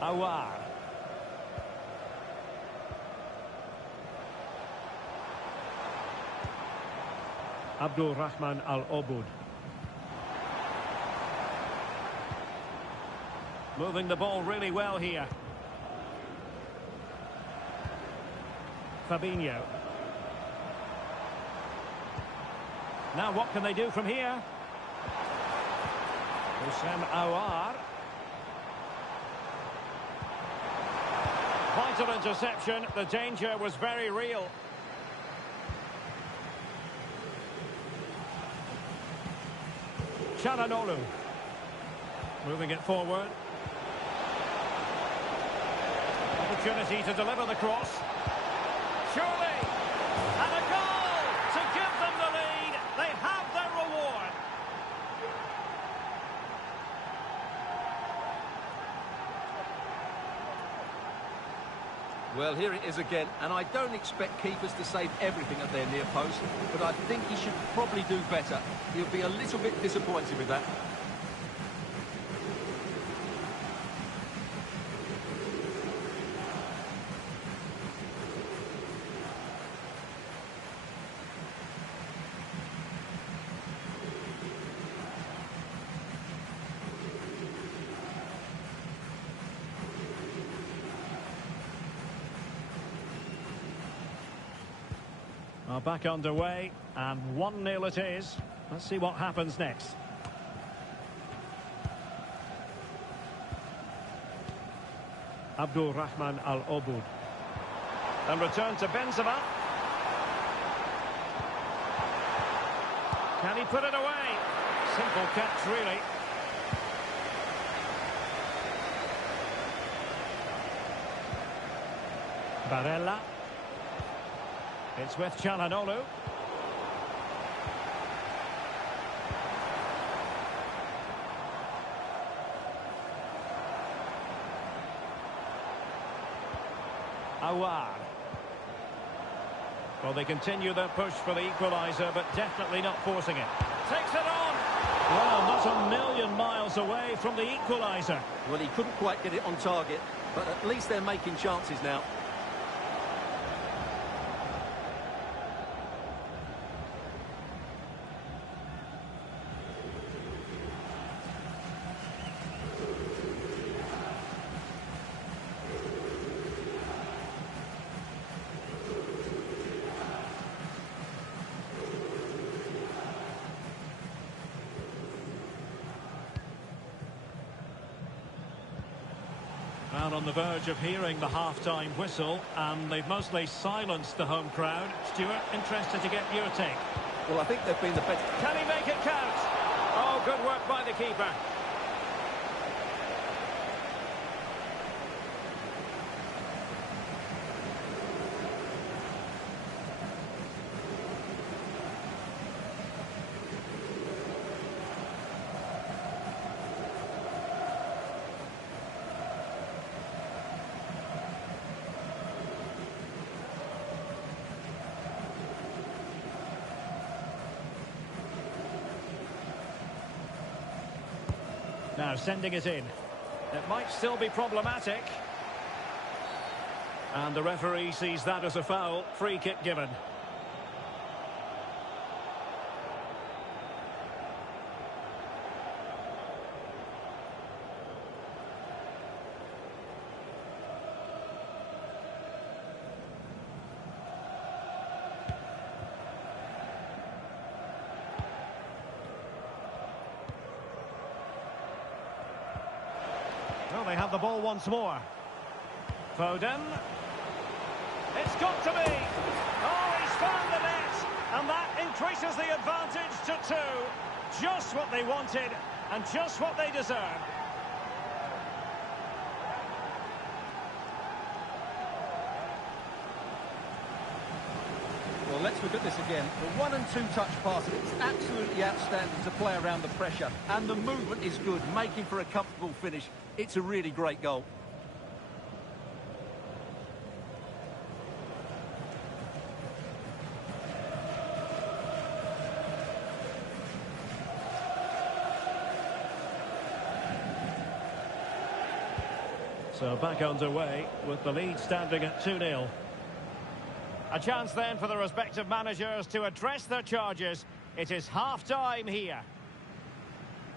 Awar. Abdul Rahman Al-Obud. Moving the ball really well here. Fabinho. Now what can they do from here? Houssem Aouar. Vital interception. The danger was very real. Çalhanoğlu. Moving it forward. Opportunity to deliver the cross. Surely! And a goal to give them the lead. They have their reward. Well, here it is again, and I don't expect keepers to save everything at their near post, but I think he should probably do better. He'll be a little bit disappointed with that. Back underway, and 1-0 it is. Let's see what happens next. Abdul Rahman Al-Obud. And return to Benzema. Can he put it away? Simple catch, really. Barella. It's with Çalhanoğlu. Aouar. Well, they continue their push for the equaliser, but definitely not forcing it. Takes it on! Well, not a million miles miles away from the equaliser. Well, he couldn't quite get it on target, but at least they're making chances now. And on the verge of hearing the half-time whistle, and they've mostly silenced the home crowd. Stuart, interested to get your take. Well, I think they've been the better. Can he make it count? Oh, good work by the keeper. Now sending it in. It might still be problematic. And the referee sees that as a foul. Free kick given. Well, they have the ball once more. Foden. It's got to be. Oh, he's found the net. And that increases the advantage to 2. Just what they wanted and just what they deserve. Well, let's look at this again. The 1- and 2-touch pass, it's absolutely outstanding to play around the pressure. And the movement is good, making for a comfortable finish. It's a really great goal. So back underway with the lead standing at 2-0. A chance then for the respective managers to address their charges. It is half-time here.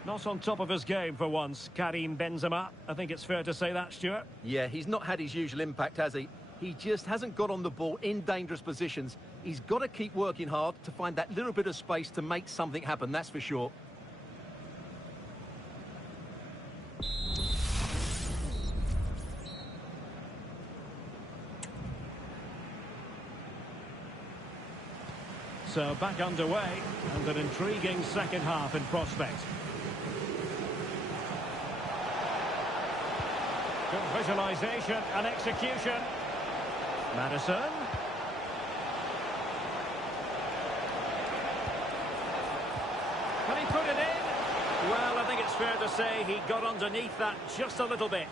Not on top of his game for once, Karim Benzema. I think it's fair to say that, Stuart. Yeah, he's not had his usual impact, has he? He just hasn't got on the ball in dangerous positions. He's got to keep working hard to find that little bit of space to make something happen, that's for sure. So back underway, and an intriguing second half in prospect. Good visualisation and execution. Maddison. Can he put it in? Well, I think it's fair to say he got underneath that just a little bit.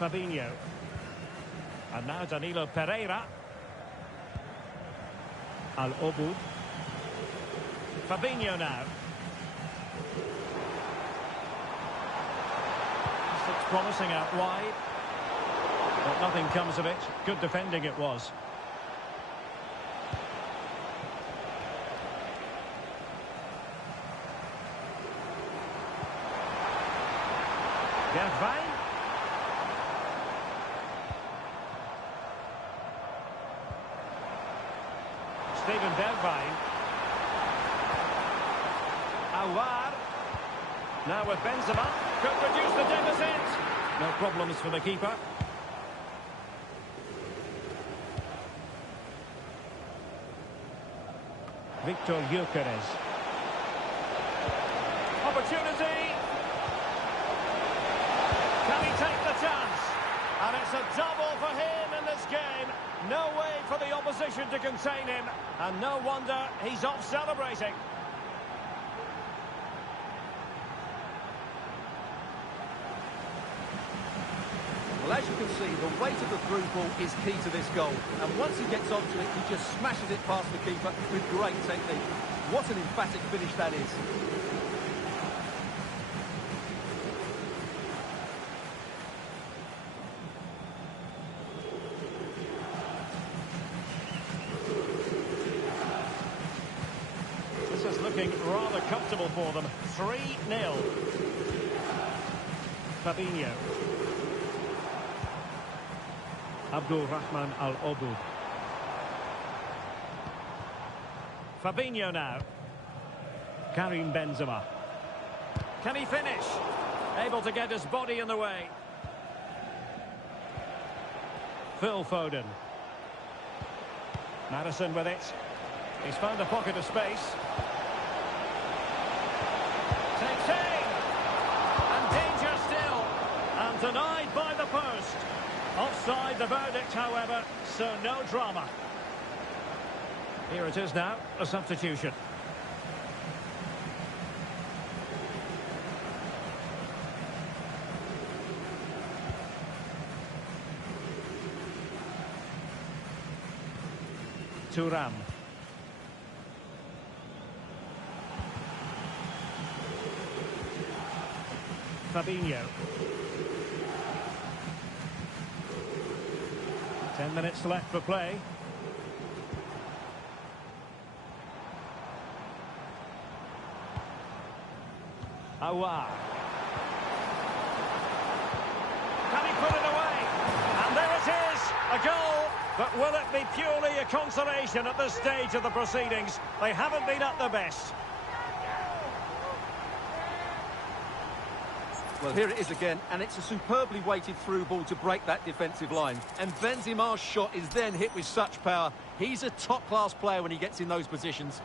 Fabinho. And now Danilo Pereira. Al-Obud. Fabinho now. This looks promising out wide. But nothing comes of it. Good defending it was. Gervain. Steven Bergwijn. Awar. Now with Benzema. Could reduce the deficit. No problems for the keeper. Victor Gyökeres. Opportunity. Can he take the chance? And it's a double for him in this game. for the opposition to contain him, and no wonder he's off celebrating. Well, as you can see, the weight of the through ball is key to this goal. And once he gets onto it, he just smashes it past the keeper with great technique. What an emphatic finish that is. This is looking rather comfortable for them. 3-0. Fabinho. Abdul Rahman Al-Obud. Fabinho now. Karim Benzema. Can he finish? Able to get his body in the way. Phil Foden. Madison with it. He's found a pocket of space. Takes aim. And danger still. And denied by the post. Offside the verdict, however, so no drama. Here it is now, a substitution. Thuram. Fabinho. 10 minutes left for play. Aouar. Can he put it away? And there it is, a goal. But will it be purely a consolation at this stage of the proceedings? They haven't been at their best. Well, here it is again, and it's a superbly weighted through ball to break that defensive line. And Benzema's shot is then hit with such power. He's a top-class player when he gets in those positions.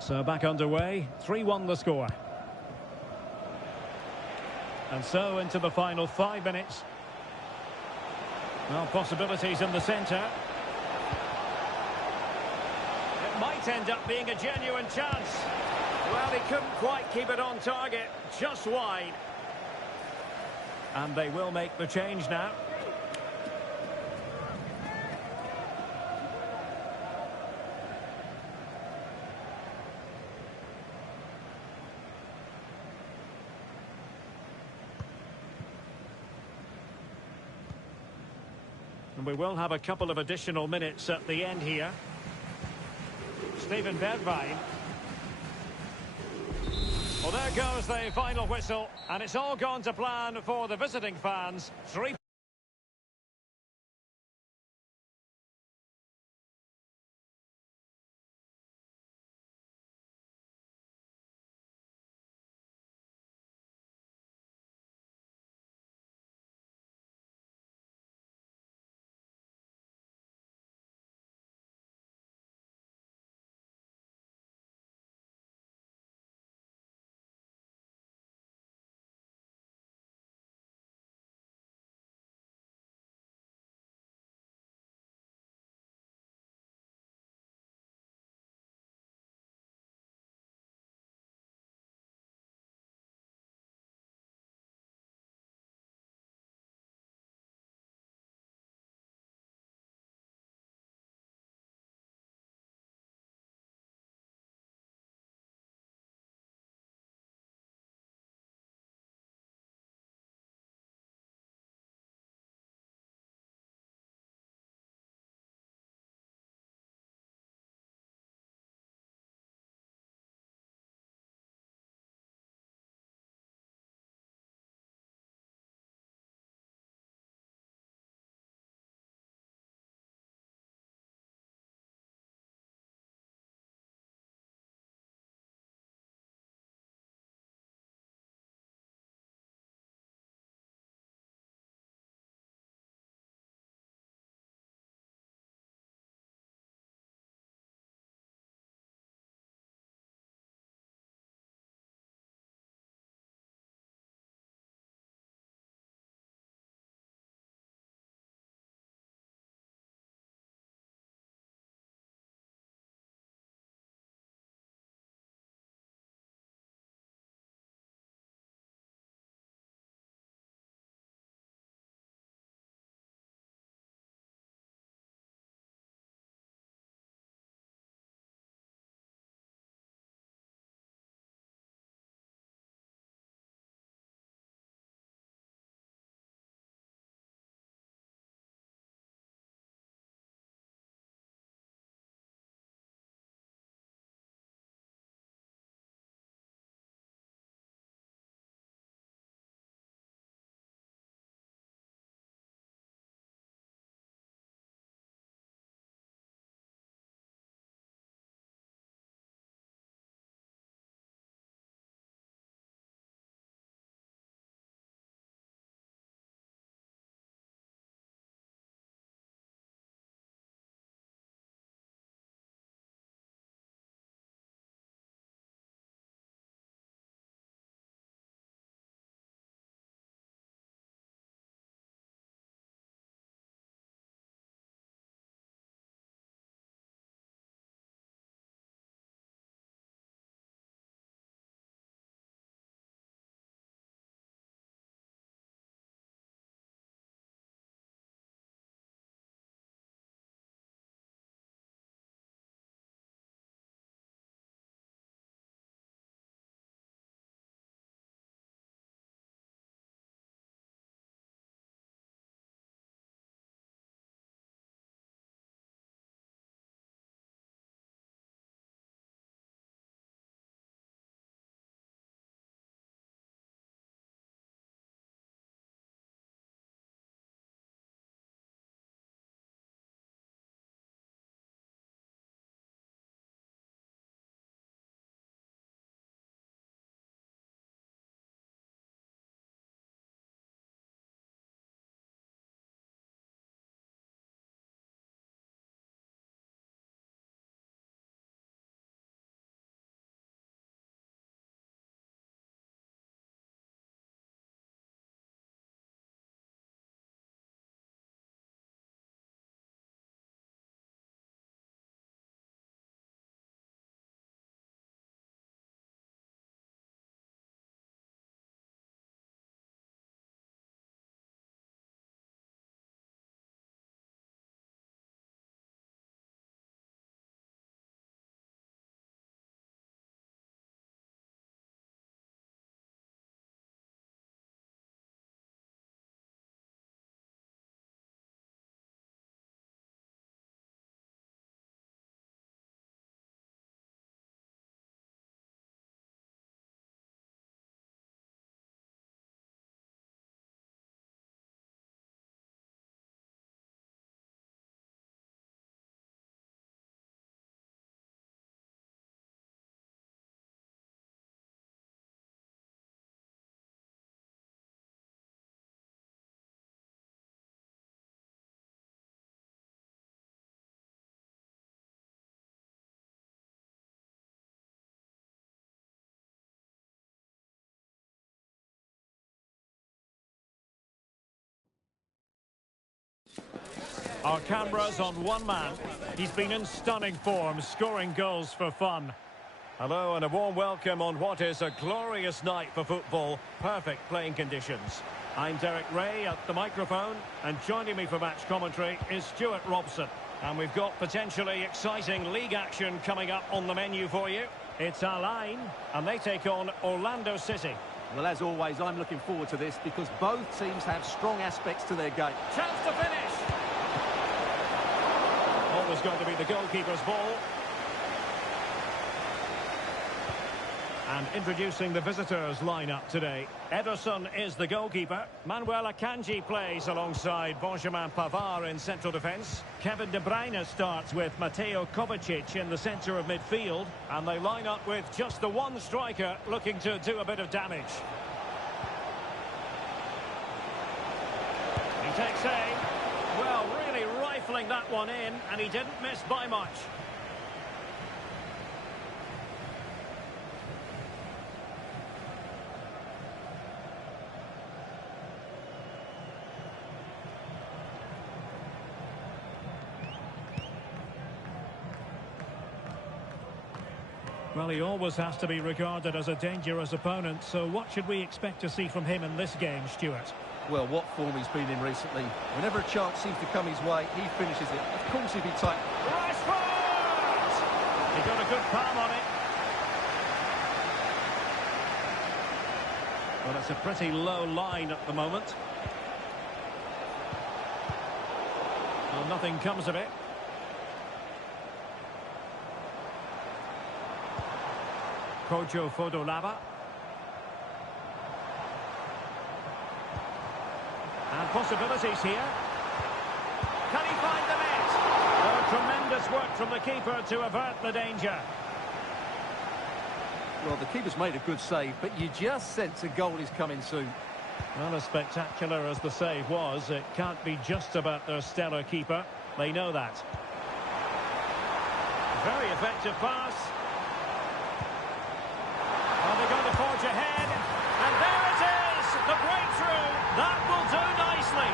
So back underway, 3-1 the score. And so into the final 5 minutes. Well, possibilities in the centre. It might end up being a genuine chance. Well, he couldn't quite keep it on target, just wide. And they will make the change now. And we will have a couple of additional minutes at the end here. Steven Bergwijn. Well, there goes the final whistle, and it's all gone to plan for the visiting fans. 3 Our cameras on one man. He's been in stunning form, scoring goals for fun. Hello and a warm welcome on what is a glorious night for football. Perfect playing conditions. I'm Derek Ray at the microphone, and joining me for match commentary is Stuart Robson. And we've got potentially exciting league action coming up on the menu for you. It's Al-Ain, and they take on Orlando City. Well, as always, I'm looking forward to this because both teams have strong aspects to their game. Chance to finish! Always going to be the goalkeeper's ball. And introducing the visitors lineup today. Ederson is the goalkeeper. Manuel Akanji plays alongside Benjamin Pavard in central defence. Kevin De Bruyne starts with Mateo Kovacic in the centre of midfield. And they line up with just the one striker looking to do a bit of damage. He takes aim. Well, really rifling that one in, and he didn't miss by much. Well, he always has to be regarded as a dangerous opponent, so what should we expect to see from him in this game, Stuart? Well, what form he's been in recently. Whenever a chance seems to come his way, he finishes it. Of course he'd be tight. Rashford! He got a good palm on it. Well, it's a pretty low line at the moment. Well, nothing comes of it. Kojo Fodolava. And possibilities here. Can he find the net? Oh, tremendous work from the keeper to avert the danger. Well, the keeper's made a good save, but you just sense a goal is coming soon. Well, as spectacular as the save was, it can't be just about their stellar keeper. They know that. Very effective pass. Are they going to forge ahead? And there it is! The breakthrough! That will do nicely!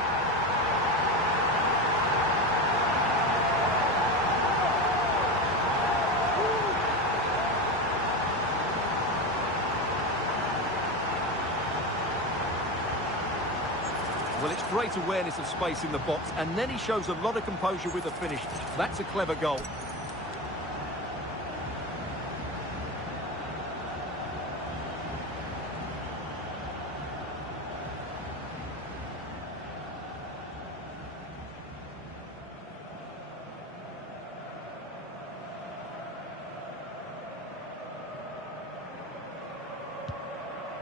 Well, it's great awareness of space in the box, and then he shows a lot of composure with the finish. That's a clever goal.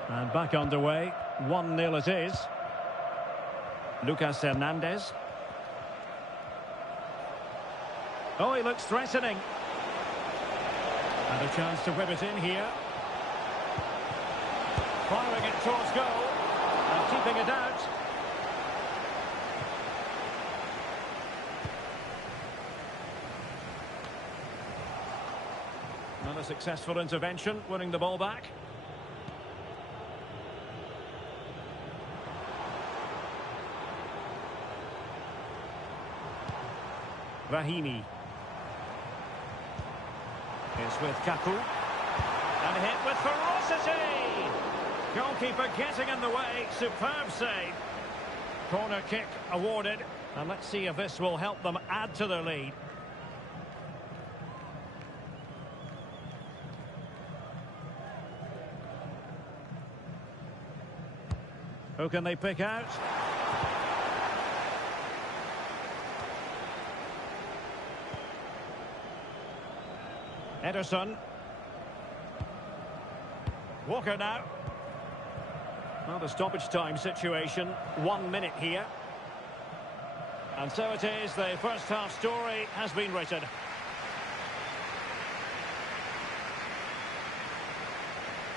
And back underway, 1-0 it is. Lucas Hernandez. Oh, he looks threatening. And a chance to whip it in here. Firing it towards goal. And keeping it out. Not a successful intervention, winning the ball back. Rahimi. It's with Kaku. And hit with ferocity! Goalkeeper getting in the way. Superb save. Corner kick awarded. And let's see if this will help them add to their lead. Who can they pick out? Ederson. Walker now. Well, the stoppage time situation. 1 minute here. And so it is, the first half story has been written.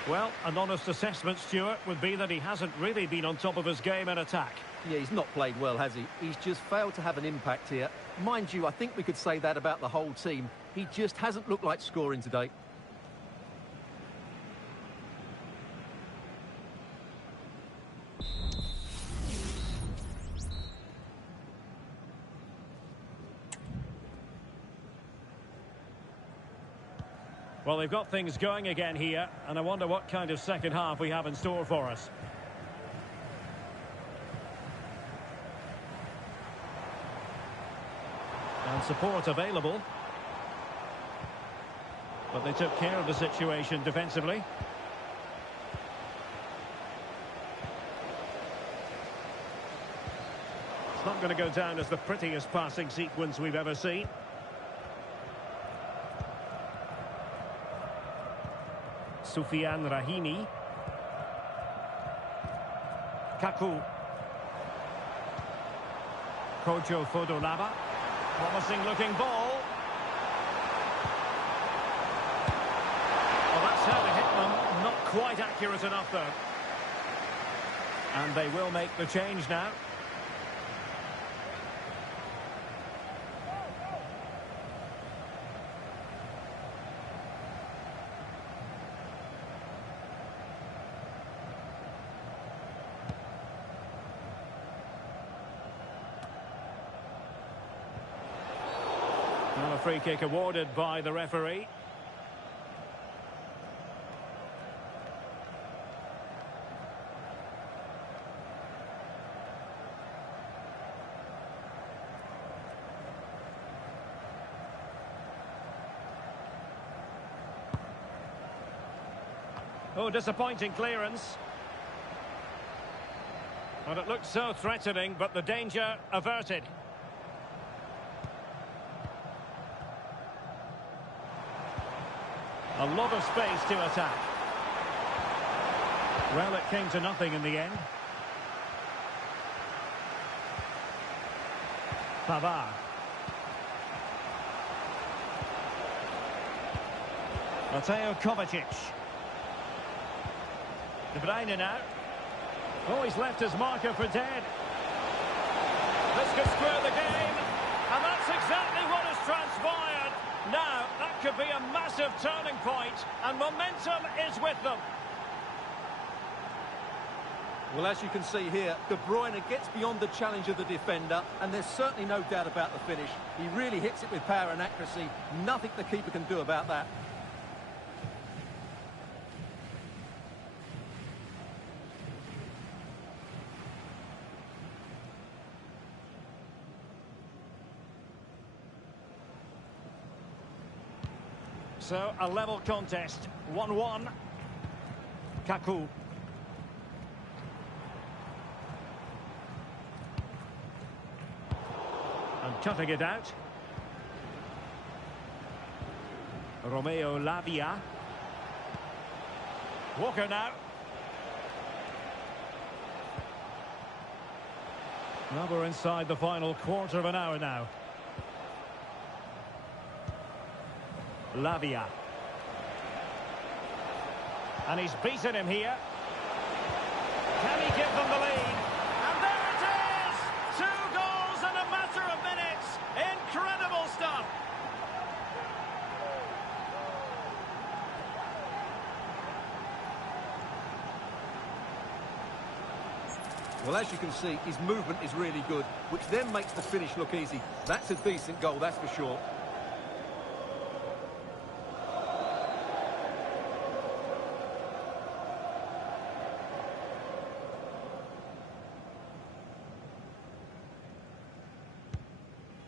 Well, an honest assessment, Stuart, would be that he hasn't really been on top of his game in attack. Yeah, he's not played well, has he? He's just failed to have an impact here. Mind you, I think we could say that about the whole team. He just hasn't looked like scoring today. Well, they've got things going again here, and I wonder what kind of second half we have in store for us. And support available. But they took care of the situation defensively. It's not going to go down as the prettiest passing sequence we've ever seen. Soufiane Rahimi. Kaku. Kojo Fodolaba. Promising looking ball. Well, that's how to hit them. Not quite accurate enough, though. And they will make the change now. Well, a free kick awarded by the referee. Oh, disappointing clearance. Well, it looked so threatening, but the danger averted. A lot of space to attack. Well, it came to nothing in the end. Pavard. Mateo Kovacic. De Bruyne now. Oh, he's left his marker for dead. This could square the game. And that's exactly what has transpired. Now, that could be a massive turning point, and momentum is with them. Well, as you can see here, De Bruyne gets beyond the challenge of the defender, and there's certainly no doubt about the finish. He really hits it with power and accuracy. Nothing the keeper can do about that. So, a level contest, 1-1. Kaku. And cutting it out. Romeo Lavia. Walker now. Well, we're inside the final quarter of an hour now. Lavia. And he's beaten him here. Can he give them the lead? And there it is! 2 goals in a matter of minutes. Incredible stuff. Well, as you can see, his movement is really good, which then makes the finish look easy. That's a decent goal, that's for sure.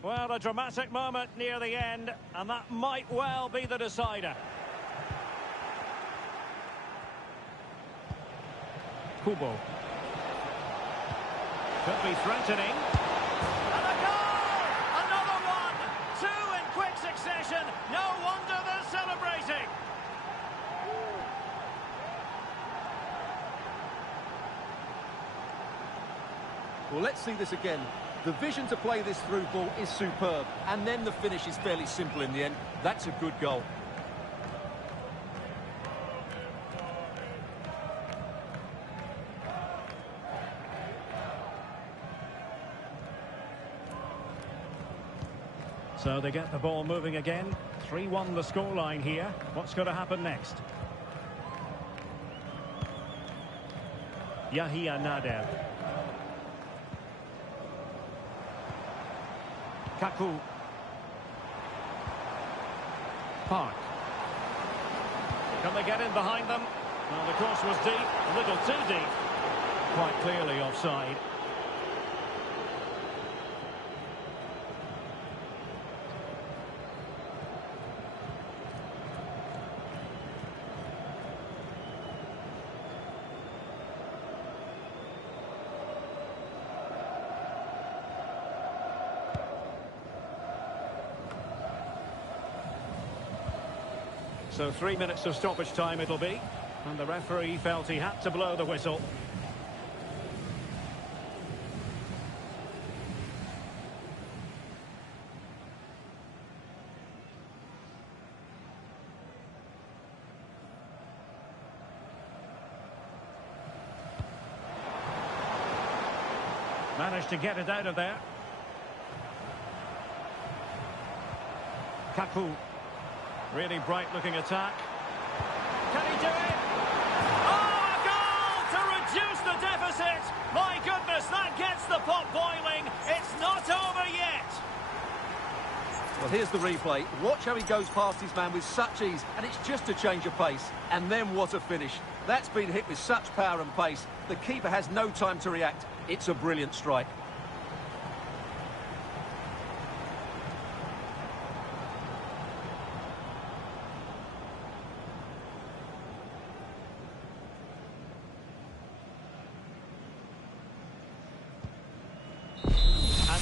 Well, a dramatic moment near the end, and that might well be the decider. Kubo. Could be threatening. And a goal! Another one! 2 in quick succession. No wonder they're celebrating. Well, let's see this again. The vision to play this through ball is superb, and then the finish is fairly simple in the end. That's a good goal. So they get the ball moving again. 3-1 the scoreline here. What's going to happen next? Yahia Nader. Kaku. Park. Can they get in behind them? Well, the cross was deep, a little too deep. Quite clearly offside. So 3 minutes of stoppage time it'll be. And the referee felt he had to blow the whistle. Managed to get it out of there. Kaku. Really bright-looking attack. Can he do it? Oh, a goal to reduce the deficit! My goodness, that gets the pot boiling. It's not over yet. Well, here's the replay. Watch how he goes past his man with such ease, and it's just a change of pace. And then what a finish. That's been hit with such power and pace. The keeper has no time to react. It's a brilliant strike.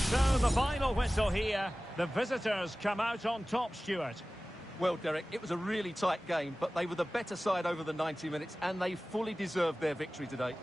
So the final whistle here. The visitors come out on top, Stuart. Well, Derek, it was a really tight game, but they were the better side over the 90 minutes, and they fully deserved their victory today.